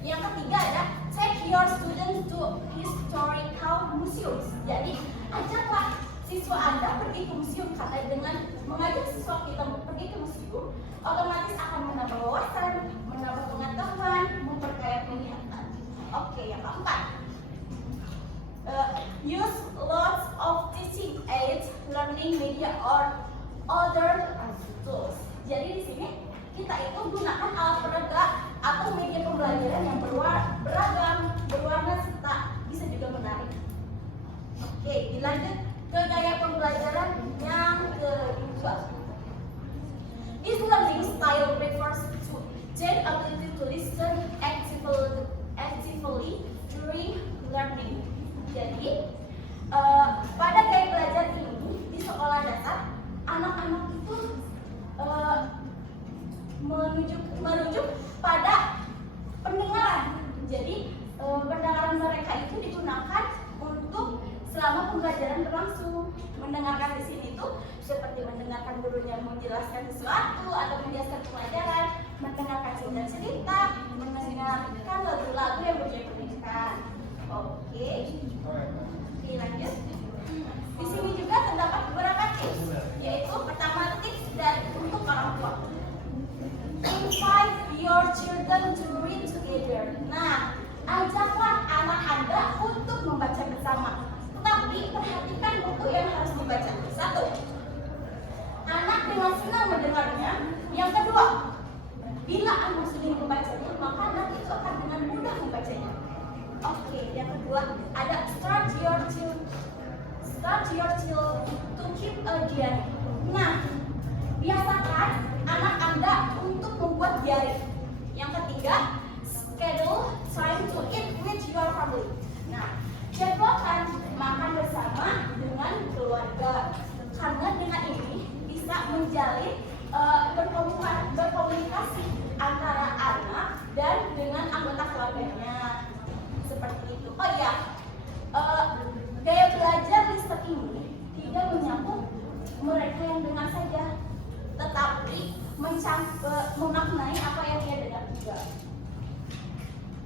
Yang ketiga ada take your students to historical museums. Jadi ajaklah siswa Anda pergi ke museum, karena dengan mengajak siswa kita pergi ke museum, otomatis akan menambah wawasan, menambah pengetahuan, memperkaya penglihatan. Oke, yang keempat, use lots of teaching aids, learning media or other tools. Jadi di sini kita itu gunakan alat peraga atau media pembelajaran yang beragam, berwarna serta bisa juga menarik. Oke, dilanjut ke gaya pembelajaran yang kedua. This learning style refers to the ability to listen actively during learning. Jadi pada gaya belajar ini di sekolah dasar, anak-anak itu merujuk pada pendengaran. Jadi pendengaran mereka itu digunakan untuk selama pembelajaran berlangsung. Mendengarkan di sini itu seperti mendengarkan gurunya menjelaskan sesuatu atau menjelaskan pelajaran, mendengarkan cerita-cerita, mendengarkan lagu-lagu yang berbunyi pendidikan. Oke, lanjut. Di sini juga terdapat beberapa tips, yaitu pertama tips dari untuk orang tua. Invite your children to read together. Nah, ajaklah anak Anda untuk membaca bersama. Tapi perhatikan buku yang harus dibaca. 1. Anak dengan senang mendengarnya. Yang kedua, bila anak sudah membacanya, maka anak itu akan dengan mudah membacanya. Oke, yang kedua ada start your child to keep a diary. Nah, biasakan anak Anda untuk membuat diary. Yang ketiga, schedule time to eat with your family. Nah, Jadwalkan makan bersama dengan keluarga. Karena dengan ini bisa menjalin berkomunikasi antara anak dan dengan anggota keluarganya. Seperti itu. Oh ya, gaya belajar Lister ini tidak menyangkut mereka yang dengar saja, tetapi memaknai apa yang dia dengar juga.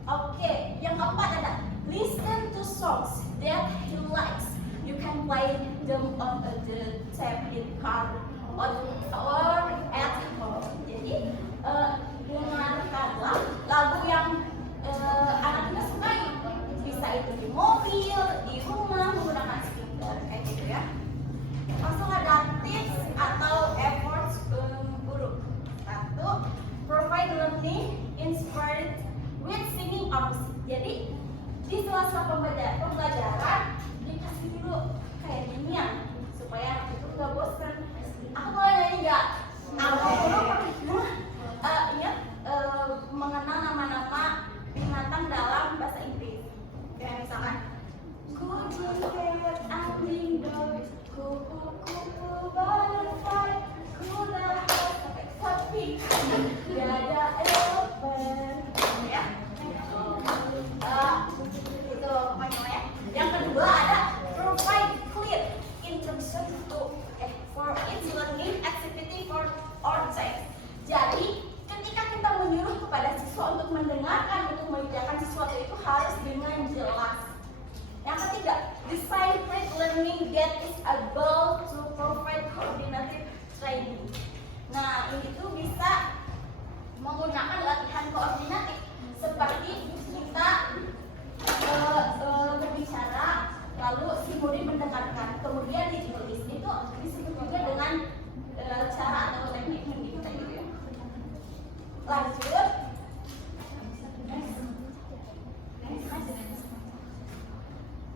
Oke, yang keempat ada listen to songs that he likes. You can play them on the tablet car or at home. Jadi dengarkanlah lagu yang anak kita sukai. Bisa itu di mobil, di rumah menggunakan speaker kayak gitu ya. Langsung ada tips atau efforts guru. 1. Provide learning inspired with singing or music. Jadi di sela-sela pembelajaran dikasih dulu kayak ginian supaya anak itu nggak bosan. Aku boleh nyanyi nggak? Aku dulu pernah mengenal nama-nama binatang dalam bahasa Inggris. Kayak misalkan kucing, parrot, anjing, dog, kupu-kupu, butterfly, kuda, sapi, gajah, elephant, ya. Itu namanya. Yang kedua ada provide clear instruction for each learning activity for or text. Jadi ketika kita menyuruh kepada siswa untuk mendengarkan, untuk mengerjakan sesuatu itu harus dengan jelas. Yang ketiga, design free learning that is able to provide coordinated training. Nah, ini tuh bisa menggunakan latihan koordinatif seperti kita berbicara, lalu si murid mendengarkan, kemudian ditulis. Itu disebut juga dengan cara atau teknik mendikte gitu ya. Lanjut.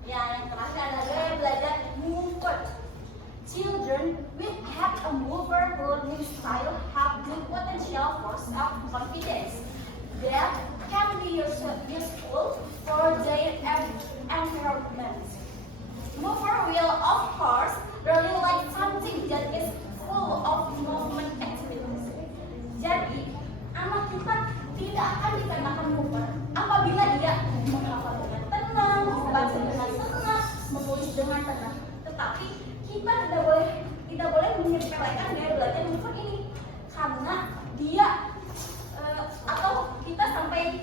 Ya, yang terakhir adalah belajar mover. Children with have a mover learning style have good potential for self-confidence that can be useful for their environment. Mover will, of course, really like something that is full of movement activities. Jadi, anak kita tidak akan dikenakan mover apabila dia menghafal dengan tenang, membaca dengan tenang, menulis dengan tenang. Tetapi kita tidak boleh menyepelekan gaya belajar mover ini, karena dia atau kita sampai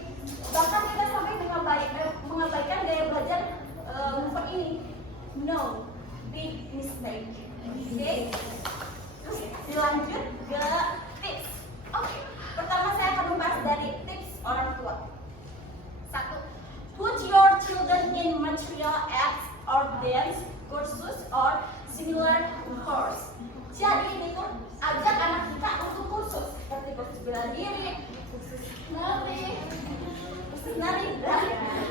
mengabaikan gaya belajar mover ini. No, big mistake. Okay? Terus dilanjut ke tips. Oke, pertama saya akan membahas dari tips orang tua. 1. Put your children in martial arts or dance courses or similar course. Jadi ini tuh ajak anak kita untuk kursus seperti kursus bela diri, kursus nari,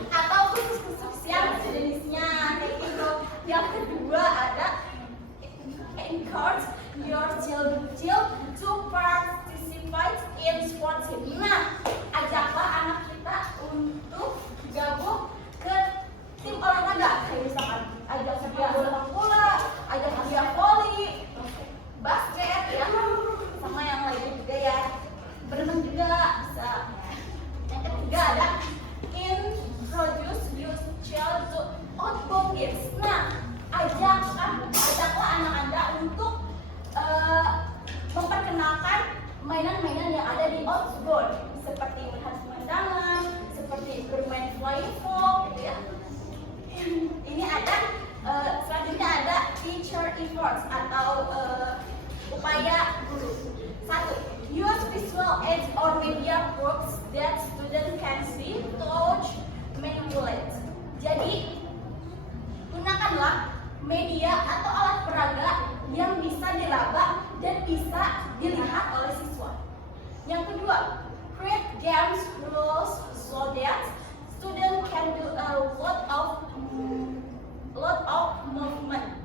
atau kursus yang jenisnya kayak gitu. Yang kedua ada encourage your children to participate in sports. Nah, ajaklah anak kita untuk gabung ke tim olahraga, kayak misalkan ajak dia bola, ajak dia voli, basket, ya, sama yang lain juga ya, berenang juga bisa. Yang ketiga ada introduce your child to outbound games. Nah, ajaklah anak Anda untuk memperkenalkan mainan-mainan yang ada di outbound, seperti melihat pemandangan, seperti bermain flying fox, gitu ya. Ini ada selanjutnya ada teacher efforts atau upaya guru. 1. Use visual aids or media props that student can see, touch, manipulate. Jadi gunakanlah media atau alat peraga yang bisa diraba dan bisa dilihat oleh siswa. Yang kedua, create games rules so that student can do a lot of movement.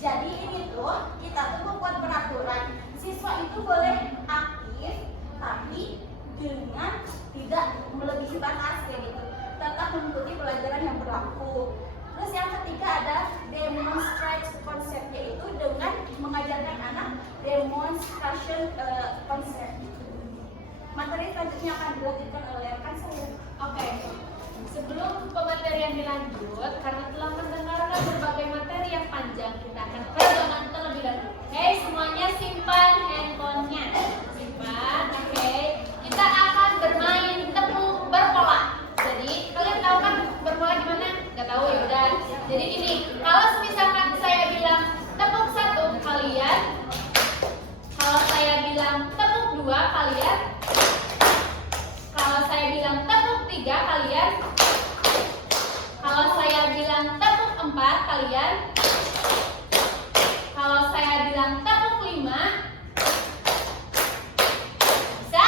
Jadi ini tuh kita tuh membuat peraturan, siswa itu boleh aktif tapi dengan tidak melebihi batas kayak gitu, tetap mengikuti pelajaran yang berlaku. Terus yang konsep. Materi selanjutnya akan dilanjutkan oleh rekan saya. Oke. Sebelum pematerian dilanjut, karena telah mendengarkan berbagai materi yang panjang, kita akan pedoman terlebih dahulu. Oke, semuanya simpan handphonenya. Simpan, oke. Kita akan bermain tepuk berpola. Jadi, kalian tahu kan berpola gimana? Gak tahu ya udah. Jadi gini, kalau misalkan saya bilang tepuk 1, kalian. Kalau saya bilang tepuk 2, kalian. Kalau saya bilang tepuk 3, kalian. Kalau saya bilang tepuk 4, kalian. Kalau saya bilang tepuk 5, bisa?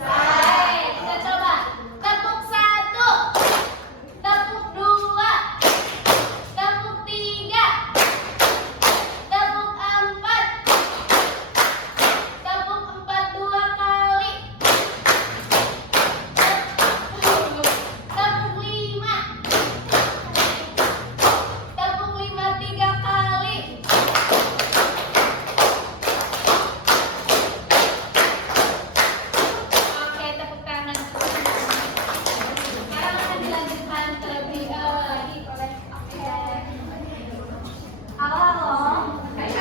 Baik, kita coba. Tepuk 1, tepuk 2, tepuk 3, tepuk 4, tepuk 4 2 kali. Tepuk 5, tepuk 5 3 kali. Oke, tepuk tangan. Sekarang akan dilanjutkan terlebih lagi oleh Halo. Hai.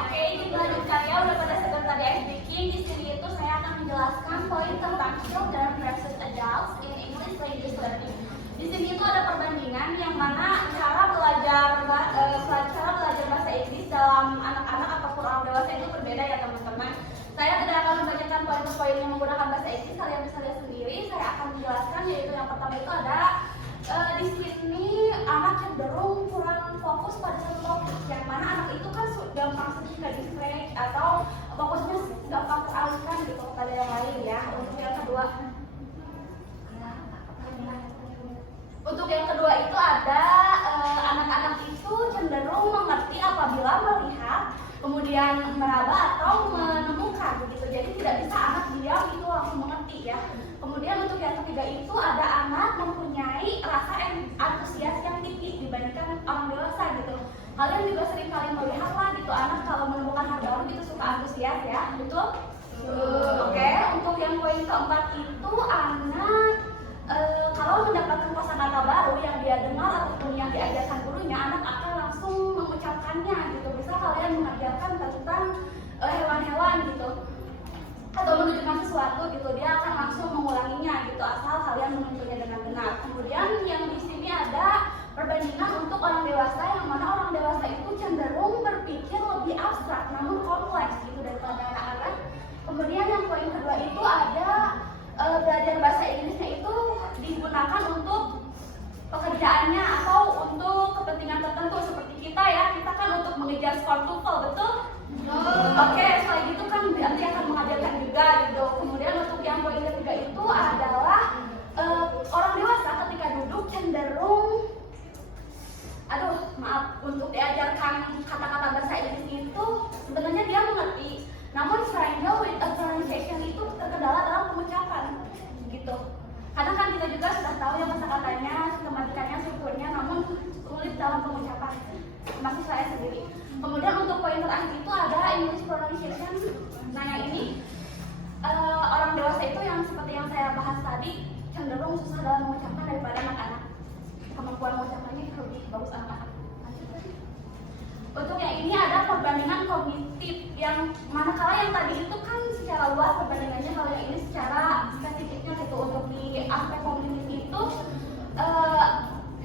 Oke, dilanjutkan ya, udah pada sebentar tadi ice breaking. Di sini itu saya akan menjelaskan poin tentang children versus adults in English language learning. Di sini itu ada perbandingan yang mana cara belajar bahasa Inggris dalam anak-anak ataupun orang dewasa itu berbeda ya teman-teman. Saya tidak akan membacakan poin-poin yang menggunakan bahasa Inggris, kalian bisa lihat sendiri. Saya akan menjelaskan, yaitu yang pertama itu ada di sini anak cenderung kurang fokus pada satu topik, yang mana anak itu kan gampang sedikit ke distract atau fokusnya gampang teralihkan gitu kepada yang lain ya. Untuk yang kedua itu ada anak-anak itu cenderung mengerti apabila melihat, kemudian meraba atau menemukan begitu. Jadi tidak bisa anak diam itu langsung mengerti ya. Kemudian untuk yang ketiga itu ada anak mempunyai rasa antusias yang tinggi dibandingkan orang dewasa gitu. Kalian juga sering kali melihat lah gitu, anak kalau menemukan hal baru gitu suka antusias ya, betul? Oke, untuk yang poin keempat itu anak kalau mendapatkan kosakata baru yang dia dengar ataupun yang diajarkan gurunya, anak akan langsung mengucapkannya gitu. Bisa kalian mengajarkan tentang hewan-hewan gitu atau menunjukkan sesuatu gitu, dia akan langsung mengulanginya gitu asal kalian menunjuknya dengan benar. Kemudian yang di sini ada perbandingan untuk orang dewasa, yang mana orang dewasa itu cenderung berpikir lebih abstrak namun kompleks gitu daripada anak-anak. Kemudian yang poin kedua itu ada belajar bahasa Inggrisnya itu digunakan untuk pekerjaannya atau untuk kepentingan tertentu seperti kita ya, kita kan untuk mengejar skor TOEFL, betul? Oke, selain itu kan nanti akan mengajarkan juga gitu. Kemudian untuk yang poin ketiga itu adalah orang dewasa ketika duduk cenderung untuk diajarkan kata-kata bahasa Inggris itu sebenarnya dia mengerti, namun struggle with a pronunciation itu terkendala dalam pengucapan gitu. Karena kan kita juga sudah tahu ya kata-katanya, sistematikanya, strukturnya, namun sulit dalam pengucapan. Masih saya sendiri. Kemudian untuk poin terakhir itu ada English pronunciation. Nah yang ini orang dewasa itu yang seperti yang saya bahas tadi cenderung susah dalam mengucapkan daripada anak-anak. Kemampuan mengucapkannya lebih bagus anak-anak. Untuk yang ini ada perbandingan kognitif, yang manakala yang tadi itu kan secara luas perbandingannya, kalau yang ini secara spesifiknya gitu. Untuk di aspek kognitif itu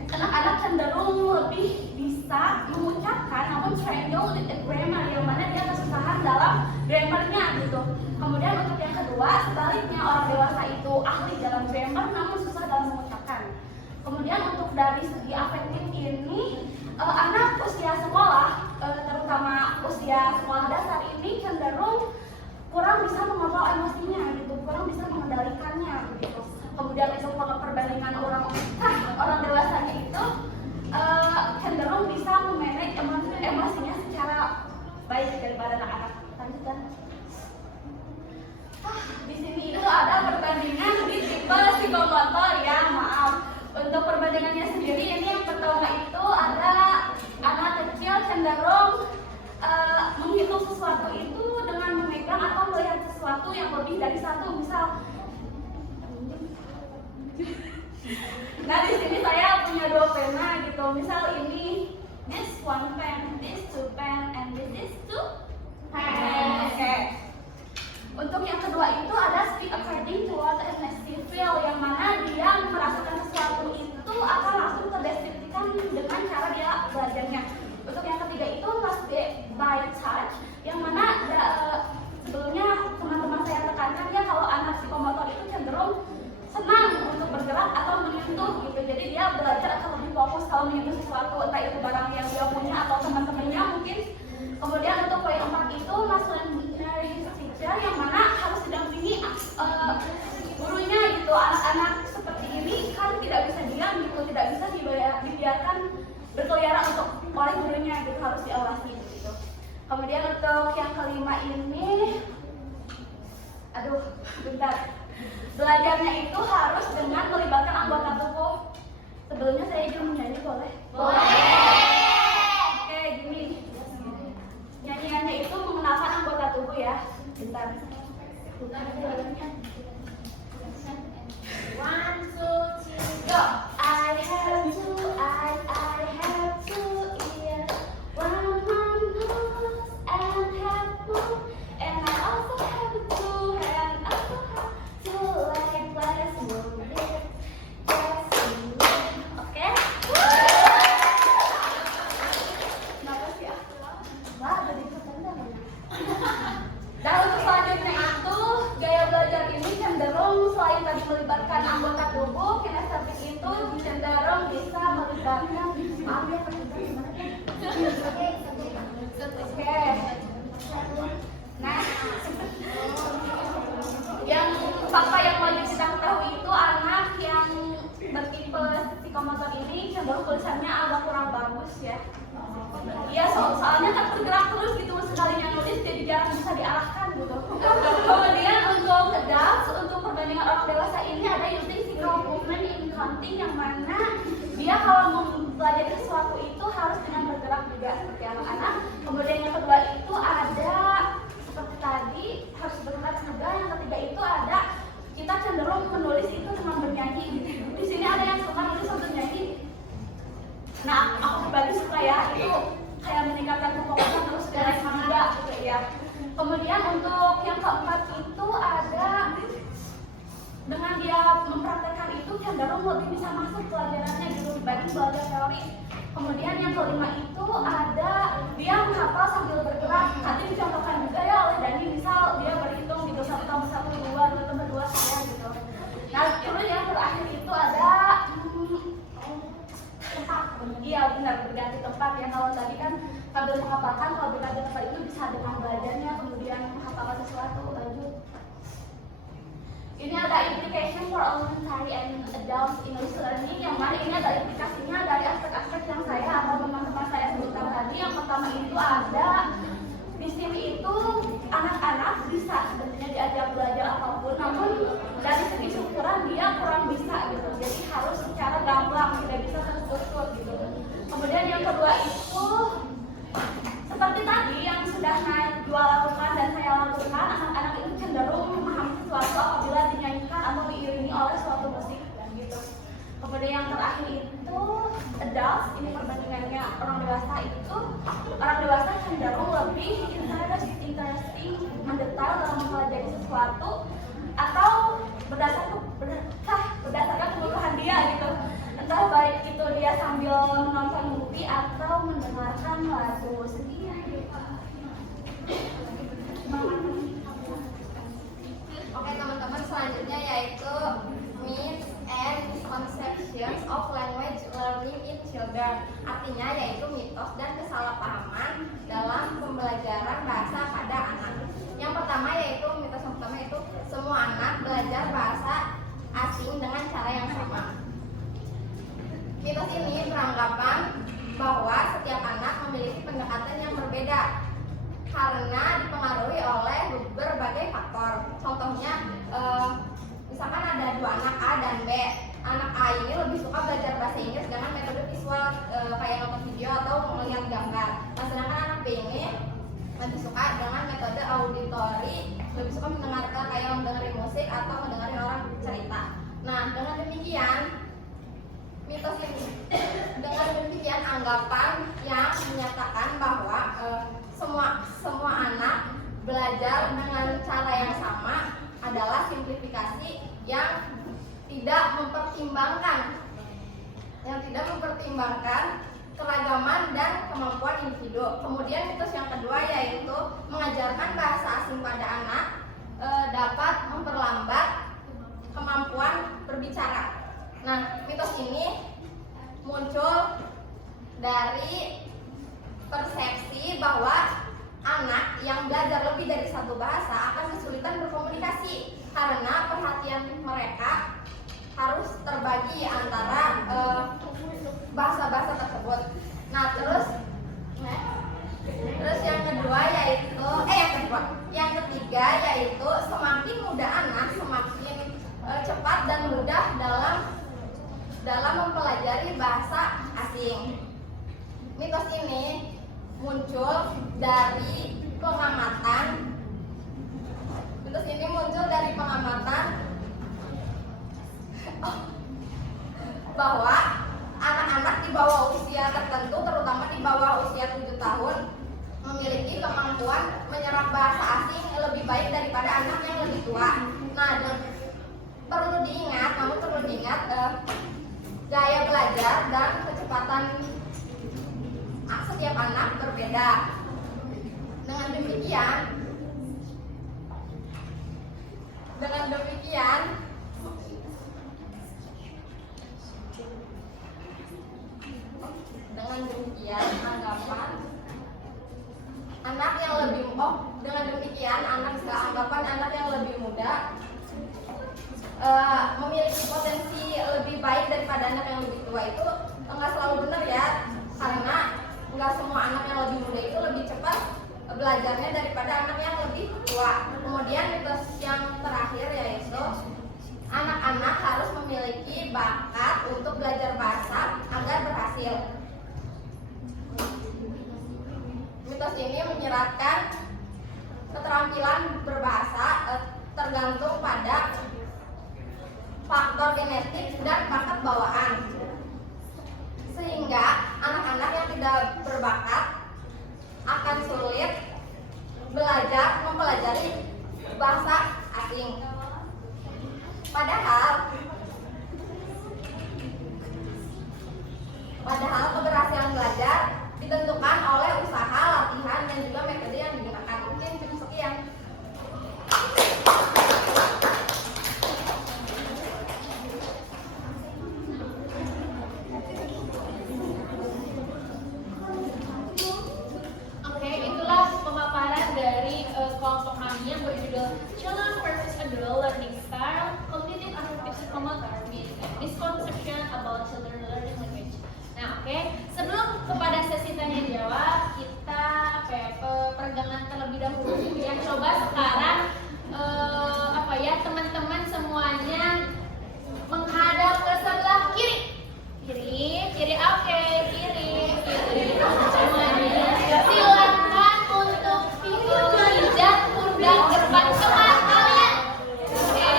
anak-anak cenderung lebih bisa mengucapkan namun struggle with the grammar, yang mana dia kesusahan dalam grammarnya gitu. Kemudian untuk yang kedua sebaliknya, orang dewasa itu ahli dalam grammar namun susah dalam mengucapkan. Kemudian untuk dari segi afektif ini anak usia sekolah, terutama usia sekolah dasar ini cenderung kurang bisa mengontrol emosinya gitu, kurang bisa mengendalikannya begitu. Kemudian itu kalau perbandingan orang dewasanya itu cenderung bisa memanage emosinya secara baik daripada anak-anak. Lanjutkan. Di sini itu ada perbandingan di tipe psikomotor ya, maaf. Untuk perbandingannya sendiri ini yang pertama itu ada anak kecil cenderung menghitung sesuatu itu dengan sesuatu yang lebih dari satu, misal. Nah di sini saya punya 2 pena gitu. Misal ini this one pen, this 2 pen, and this is 2 pen. Oke. Untuk yang kedua itu ada speak according to what an essay feel, yang mana dia merasakan sesuatu itu akan langsung terdeskripsikan dengan cara dia belajarnya. Untuk yang ketiga itu must be by touch, yang mana sebelumnya teman-teman saya tekankan ya kalau anak psikomotor itu cenderung senang untuk bergerak atau menyentuh gitu. Jadi dia belajar akan lebih fokus kalau menyentuh sesuatu, entah itu barang yang dia punya atau teman-temannya mungkin. Kemudian untuk poin 4 itu mastery teacher, yang mana harus didampingi gurunya gitu. Anak-anak seperti ini kan tidak bisa diam gitu, tidak bisa dibiarkan berkeliaran untuk oleh gurunya gitu, harus diawasi gitu. Kemudian untuk yang kelima ini, belajarnya itu harus dengan melibatkan anggota tubuh. Sebelumnya saya izin menyanyi, boleh? Boleh. Oke, gini. Nyanyiannya itu mengenalkan anggota tubuh ya. Bentar. 1, 2, 3, Go. I have 2 eyes, I have 2 ears, 1 nose and have 1, and I also have 2 hands, I also have 2 legs. Let's move it, let's move it. Oke? Kenapa sih aku? Wah, jadi ikutan dah. Dan untuk selanjutnya itu gaya belajar ini cenderung selain tadi melibatkan anggota tubuh, kinestetik itu cenderung bisa melibatkan maaf ya Oke. Nah, yang fakta yang wajib kita ketahui itu anak yang bertipe psikomotor ini cenderung tulisannya agak kurang bagus ya. Iya, soalnya kan bergerak terus gitu, sekalinya nulis jadi jarang bisa diarahkan gitu. Kemudian untuk adults, untuk perbandingan orang dewasa ini ada using synchronous movement in counting, yang mana dia kalau mempelajari sesuatu itu harus dengan bergerak juga seperti anak-anak. Kemudian yang kedua itu ada seperti tadi harus bergerak juga. Yang ketiga itu ada kita cenderung menulis itu dengan bernyanyi. Di sini ada yang suka nulis sambil nyanyi. Nah, aku pribadi suka ya, itu kayak meningkatkan kefokusan terus dari muda gitu ya. Kemudian untuk yang keempat itu ada dengan dia mempraktekkan itu cenderung lebih bisa masuk pelajarannya gitu dibanding belajar teori. Kemudian yang kelima itu ada dia menghafal sambil bergerak. Nanti dicontohkan juga ya oleh Dani, misal dia berhitung gitu 1 tambah 1 2, 2 tambah 2 saya gitu. Nah, terus yang terakhir itu ada tempat. Iya benar, berganti tempat ya. Kalau tadi kan sambil menghafalkan, kalau berganti tempat itu bisa dengan belajarnya kemudian menghafalkan sesuatu. Lanjut. Ini ada implication for elementary and adult English learning, yang mana ini ada implikasinya dari aspek-aspek yang saya atau teman-teman saya sebutkan tadi. Yang pertama itu ada di sini itu anak-anak bisa sebenarnya diajak belajar apapun, namun dari segi strukturan dia kurang bisa gitu. Jadi harus secara gamblang, tidak bisa terstruktur gitu. Kemudian yang kedua itu seperti tadi yang sudah Najwa lakukan dan saya lakukan, anak-anak itu cenderung memahami sesuatu apabila dinyanyikan atau diiringi oleh suatu musik dan gitu. Kemudian yang terakhir itu adults, ini perbandingannya orang dewasa itu, orang dewasa cenderung lebih interesting, mendetail dalam mempelajari sesuatu atau berdasarkan kebutuhan dia gitu. Entah baik itu dia sambil menonton movie atau mendengarkan lagu sendiri. Oke teman-teman, selanjutnya yaitu myths and misconceptions of language learning in children. Artinya yaitu mitos dan kesalahpahaman dalam pembelajaran bahasa pada anak. Yang pertama yaitu mitos yang pertama itu semua anak belajar bahasa asing dengan cara yang sama. Mitos ini beranggapan bahwa setiap anak memiliki pendekatan yang berbeda karena dipengaruhi oleh berbagai faktor. Contohnya, misalkan ada 2 anak A dan B. Anak A ini lebih suka belajar bahasa Inggris dengan metode visual kayak nonton video atau melihat gambar. Nah, sedangkan anak B ini lebih suka dengan metode auditori, lebih suka mendengarkan atau mendengar orang cerita. Nah, dengan demikian mitos ini, dengan demikian anggapan yang menyatakan bahwa semua anak belajar dengan cara yang sama adalah simplifikasi yang tidak mempertimbangkan keragaman dan kemampuan individu. Kemudian mitos yang kedua yaitu mengajarkan bahasa asing pada anak dapat memperlambat kemampuan berbicara. Nah, mitos ini muncul dari persepsi bahwa anak yang belajar lebih dari satu bahasa akan kesulitan berkomunikasi karena perhatian mereka harus terbagi antara bahasa-bahasa tersebut. Nah, terus yang ketiga yaitu semakin muda anak semakin cepat dan mudah dalam mempelajari bahasa asing. Mitos ini muncul dari pengamatan bahwa anak-anak di bawah usia tertentu, terutama di bawah usia 7 tahun, memiliki kemampuan menyerap bahasa asing lebih baik daripada anak yang lebih tua. Nah, perlu diingat gaya belajar dan kecepatan setiap anak berbeda. Dengan demikian anggapan anak yang lebih muda memiliki potensi lebih baik daripada anak yang lebih tua itu nggak selalu benar ya, karena nggak semua anak yang lebih muda itu lebih cepat belajarnya daripada anak yang lebih tua. Kemudian mitos yang terakhir yaitu anak-anak harus memiliki bakat untuk belajar bahasa agar berhasil. Mitos ini menyiratkan keterampilan berbahasa tergantung pada faktor genetik dan bakat bawaan, sehingga anak-anak yang tidak berbakat akan sulit mempelajari bahasa asing. Padahal keberhasilan belajar ditentukan oleh usaha, latihan, dan juga metode yang digunakan. Mungkin cukup sekian. Oke, itulah pemaparan dari kelompok kami yang berjudul Children versus Adult Learning Style, Cognitive Affective Psychomotor, Misconception about Children Learning Language. Nah, oke, sebelum kepada sesi tanya jawab, kita peregangan terlebih dahulu ya. Coba sekarang teman-teman semuanya menghadap ke sebelah kiri. Kiri, oke, kiri. Semuanya silakan untuk pijat pundak depan teman kalian. Oke,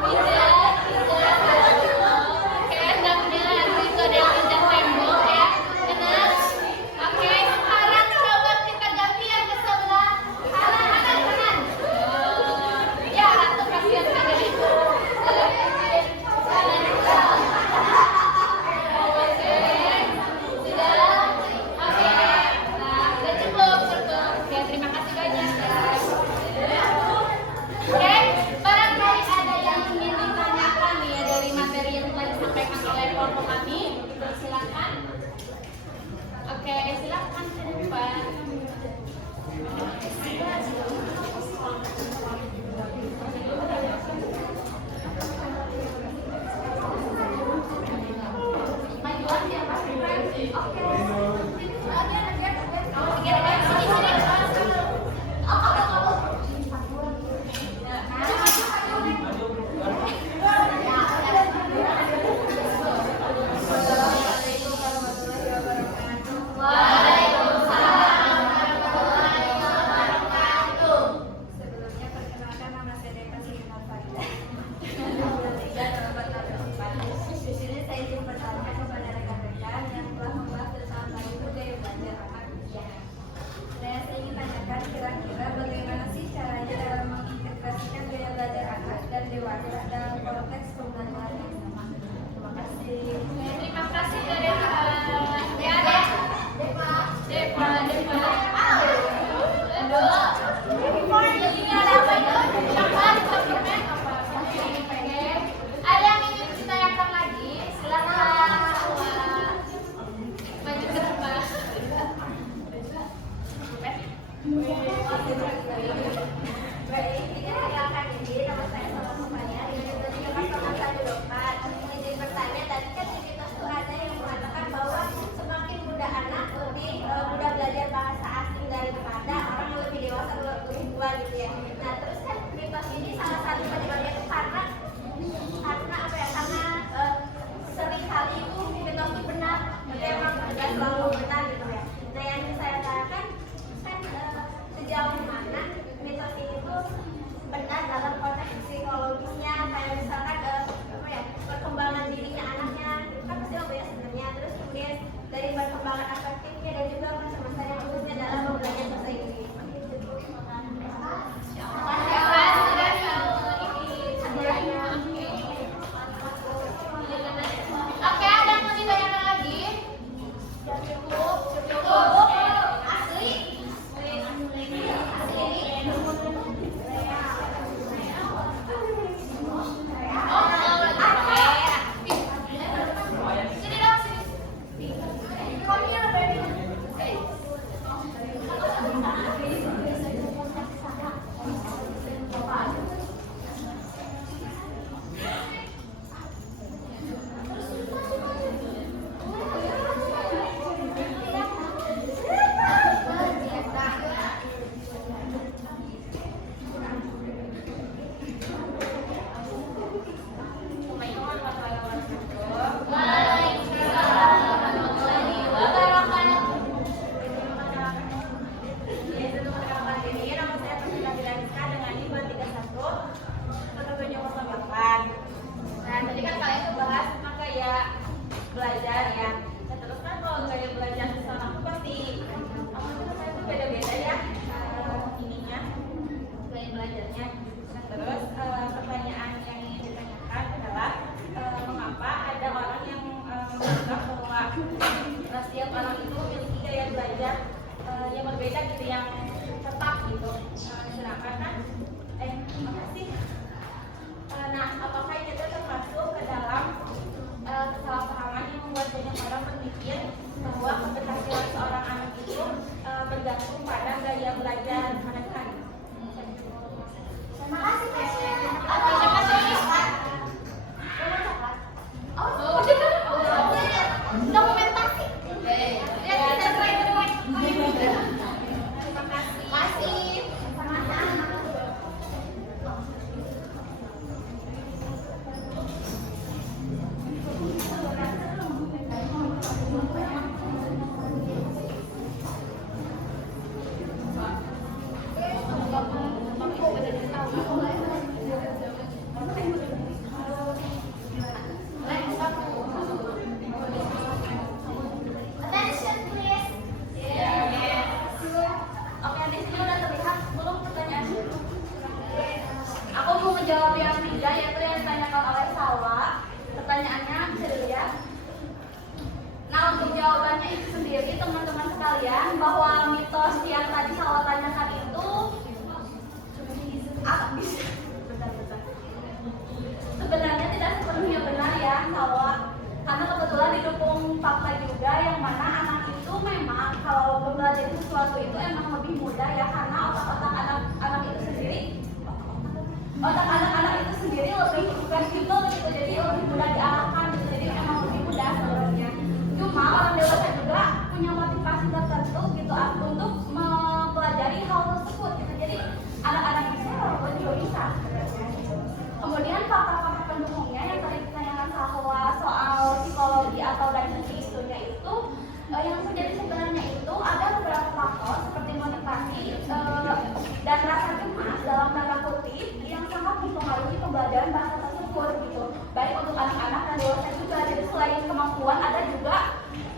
pijat. Oke, hendaknya Ada yang ingin ditanyakan lagi? Silakan. Maju ke depan. Baik, perkenalkan diri, nama saya Salma Sofania, di Universitas Paman Sadar 4. Izin bertanya, tadi kan di mitos itu ada yang mengatakan bahwa semakin muda anak lebih mudah belajar bahasa asing daripada orang yang lebih dewasa lebih tua gitu ya. Nah, terus kan mitos ini salah satu penyebabnya itu karena apa ya? Karena sering kali itu mitos itu benar, tapi emang tidak selalu benar gitu ya. Nah, yang saya tanyakan kan sejauh mana mitos ini tuh benar dalam konteks psikologisnya, kayak misalkan apa ya, perkembangan dirinya anaknya itu kan pasti lebih ya sebenarnya, terus kemudian dari perkembangan afektifnya dan juga masa-masa yang khususnya dalam belajar bahasa Inggris. Oke, ada yang mau ditanyakan lagi? Cukup. Asli. Sini dong, sini. Come here, baby. Waalaikumsalam warahmatullahi wabarakatuh. Nah, tadi kan kalian tuh bahas tentang gaya belajar ya. Nah, terus kan kalau gaya belajar seseorang tuh pasti saya tuh beda-beda ya ininya, gaya belajarnya. Nah, terus pertanyaan yang ingin ditanyakan adalah mengapa ada orang yang menganggap bahwa setiap orang itu memiliki gaya belajar yang berbeda gitu, yang tetap gitu. Sedangkan kan apa sih? Nah, apakah ini tuh termasuk ke dalam kesalahpahaman yang membuat banyak orang berpikir bahwa keberhasilan seorang anak itu bergantung pada gaya belajar mereka? Terima kasih, Pasien. Siapa sih? Oh, dokumentasi. Ya, kita try dulu. Terima kasih. Masih. Sama-sama. Attention please. Oke, di sini udah terlihat belum pertanyaannya? Aku mau menjawab yang tiga, yaitu yang ditanyakan oleh Salwa. Pertanyaannya bisa dilihat. Nah, untuk jawabannya itu sendiri, teman-teman sekalian, bahwa mitos yang tadi Salwa tanyakan itu sebenarnya tidak sepenuhnya benar ya, Salwa. Karena kebetulan didukung fakta juga, yang mana anak itu memang kalau belajar sesuatu itu emang lebih mudah ya, karena otak-otak anak itu sendiri, otak anak-anak itu sendiri lebih fleksibel gitu, jadi lebih mudah diarahkan gitu, jadi emang lebih mudah sebenarnya. Cuma orang dewasa juga punya motivasi tertentu gitu untuk mempelajari hal tersebut gitu, jadi anak-anak itu juga bisa. Kemudian fakta-fakta pendukungnya yang tadi ditanyakan bahwa soal psikologi atau dimensi isunya itu, yang menjadi sebenarnya itu ada beberapa faktor seperti motivasi dan rasa cemas dalam tanda kutip yang sangat mempengaruhi pembelajaran bahasa tersebut gitu, baik untuk anak-anak dan dewasa juga. Jadi selain kemampuan ada juga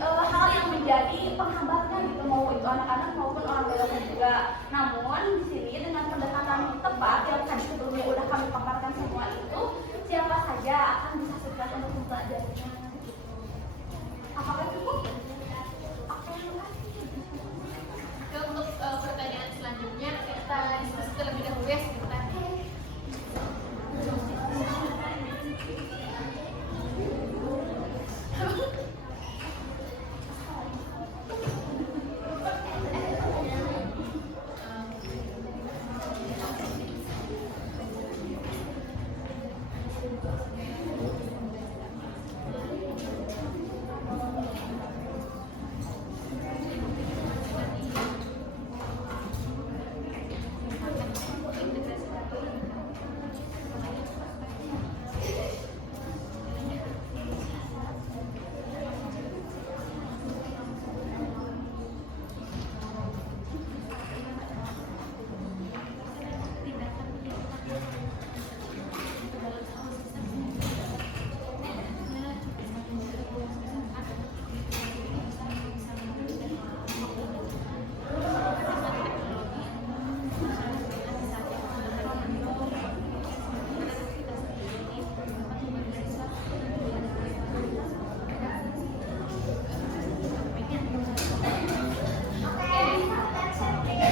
hal yang menjadi penghambatnya gitu, mau itu anak-anak maupun orang dewasa juga. Namun di sini dengan pendekatan yang tepat yang tadi sebelumnya udah kami paparkan semua itu, siapa saja akan bisa sukses untuk mempelajarinya. Apakah cukup? Oke, terima kasih.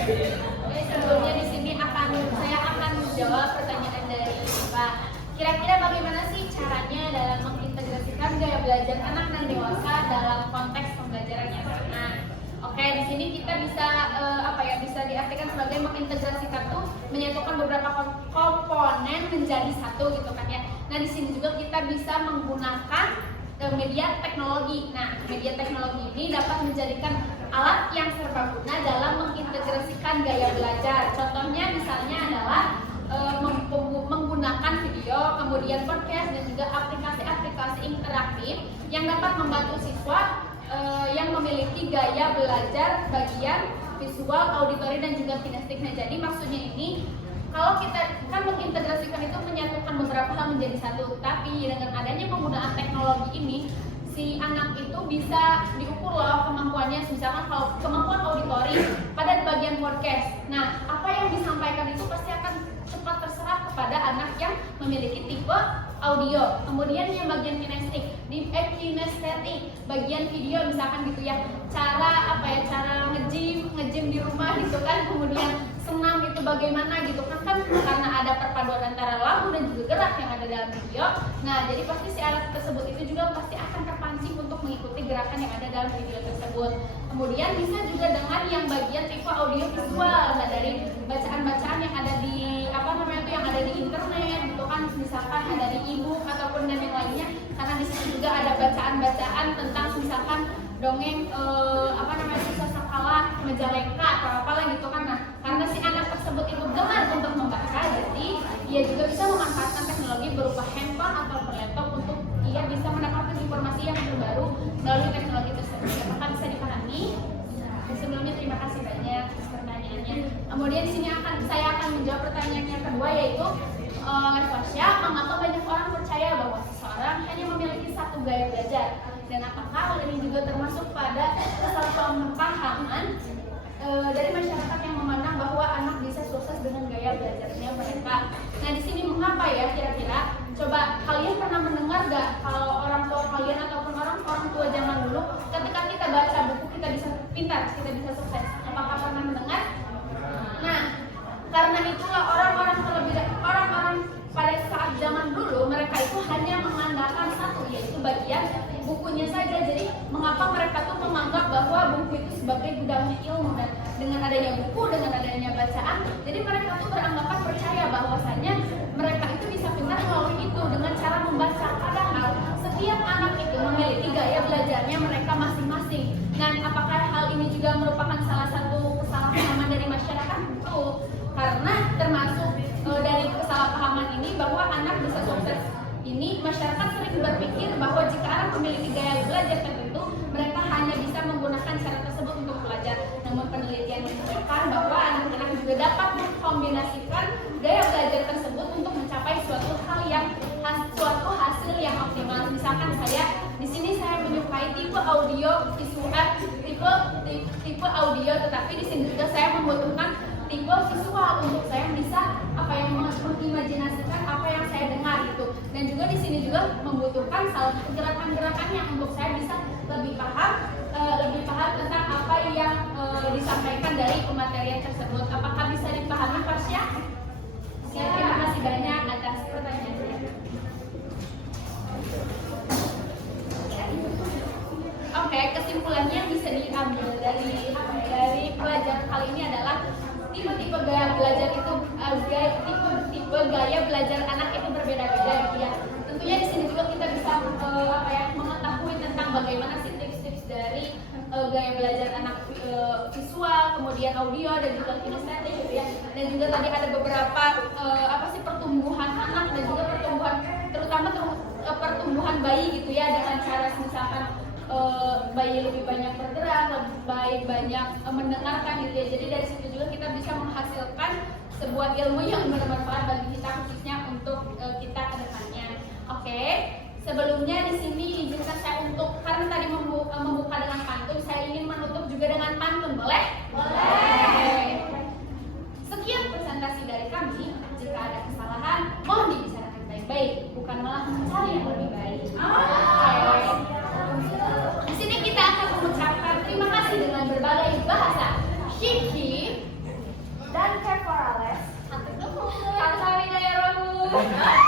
Oke, sebelumnya di sini saya akan menjawab pertanyaan dari Pak. Kira-kira bagaimana sih caranya dalam mengintegrasikan gaya belajar anak dan dewasa dalam konteks pembelajaran yang sama? Oke, di sini kita bisa bisa diartikan sebagai mengintegrasikan tuh menyatukan beberapa komponen menjadi satu gitu kan ya. Nah, di sini juga kita bisa menggunakan media teknologi. Nah, media teknologi ini dapat menjadikan alat yang serbaguna dalam mengintegrasikan gaya belajar. Contohnya misalnya adalah menggunakan video, kemudian podcast dan juga aplikasi-aplikasi interaktif yang dapat membantu siswa yang memiliki gaya belajar bagian visual, auditori dan juga kinestetik. Nah, jadi maksudnya ini kalau kita kan mengintegrasikan itu menyatukan beberapa hal menjadi satu, tapi dengan adanya penggunaan teknologi ini si anak itu bisa diukur loh kemampuannya. Misalkan kalau kemampuan auditori pada bagian podcast, nah apa yang disampaikan itu pasti akan cepat terserap kepada anak yang memiliki tipe audio. Kemudian yang bagian kinestetik, kinestetik bagian video misalkan gitu ya, cara nge-gym di rumah gitu kan, kemudian senam itu bagaimana gitu kan karena ada perpaduan antara lagu dan juga gerak yang ada dalam video. Nah, jadi pasti si alat tersebut itu juga pasti akan terpancing untuk mengikuti gerakan yang ada dalam video tersebut. Kemudian bisa juga dengan yang bagian tipe audio visual, nah dari bacaan-bacaan yang ada di yang ada di internet gitu kan, misalkan ada di e-book ataupun dan yang lainnya, karena di situ juga ada bacaan-bacaan tentang misalkan dongeng kisah sakala, majalengka atau apalah gitu kan. Nah, karena si anak tersebut itu gemar untuk membaca, jadi dia juga bisa memanfaatkan teknologi berupa handphone atau laptop untuk ia bisa mendapatkan informasi yang terbaru melalui teknologi tersebut. Apakah bisa dipahami? Sebelumnya terima kasih banyak atas pertanyaannya. Kemudian di sini saya akan menjawab pertanyaan yang kedua, yaitu oleh Fasya, mengapa banyak orang percaya bahwa seseorang hanya memiliki satu gaya belajar, dan apakah hal ini juga termasuk pada kesalahpahaman dari masyarakat yang memandang bahwa anak bisa sukses dengan gaya belajarnya mereka. Nah, di sini mengapa ya kira-kira? Coba kalian pernah mendengar gak kalau orang tua kalian ataupun orang tua zaman dulu ketika kita baca buku kita bisa pintar, kita bisa sukses? Apakah pernah mendengar? Nah, karena itulah orang-orang pada saat zaman dulu mereka itu hanya mengandalkan satu, yaitu bagian bukunya saja. Jadi mengapa mereka tuh menganggap bahwa buku itu sebagai gudangnya ilmu, dan dengan adanya buku, dengan adanya bacaan, jadi mereka tuh beranggapan percaya bahwasanya mereka itu bisa pintar melalui itu dengan cara membaca. Padahal setiap anak itu memiliki gaya belajarnya mereka masing-masing. Dan apakah hal ini juga merupakan salah satu kesalahpahaman dari masyarakat? Betul, karena termasuk dari kesalahpahaman ini bahwa anak bisa sukses ini, masyarakat sering berpikir bahwa jika anak memiliki gaya belajar tertentu, mereka hanya bisa menggunakan cara tersebut untuk belajar. Namun penelitian menunjukkan bahwa anak-anak juga dapat mengkombinasikan gaya belajar tersebut untuk mencapai suatu hasil yang optimal. Misalkan di sini saya menyukai tipe audio visual, tipe audio, tetapi di sini juga saya membutuhkan tipe visual untuk saya bisa mengimajinasikan apa yang saya dengar gitu. Dan juga di sini juga membutuhkan salah satu gerakan-gerakannya untuk saya bisa lebih paham tentang apa yang disampaikan dari pematerian tersebut. Apakah bisa dipahami, Fasya? Ya, terima kasih banyak atas pertanyaannya. Oke, kesimpulannya yang bisa diambil dari pelajaran kali ini adalah tipe-tipe gaya belajar itu tipe gaya belajar anak itu berbeda-beda gitu ya. Tentunya di sini juga kita bisa mengetahui tentang bagaimana sih tips-tips dari gaya belajar anak visual, kemudian audio dan juga kinestetik gitu ya. Dan juga tadi ada beberapa pertumbuhan anak dan juga terutama pertumbuhan bayi gitu ya, dengan cara misalkan bayi lebih banyak bergerak, lebih banyak mendengarkan gitu ya. Jadi dari situ juga kita bisa menghasilkan sebuah ilmu yang bermanfaat bagi kita, khususnya untuk kita ke depannya. Oke, sebelumnya di sini izinkan saya untuk, karena tadi membuka dengan pantun, saya ingin menutup juga dengan pantun, boleh? Boleh. Sekian presentasi dari kami. Jika ada kesalahan, mohon dibicarakan baik-baik, bukan malah mencari yang lebih baik. Di sini kita akan mengucapkan terima kasih dengan berbagai bahasa. Syikhi, Iya.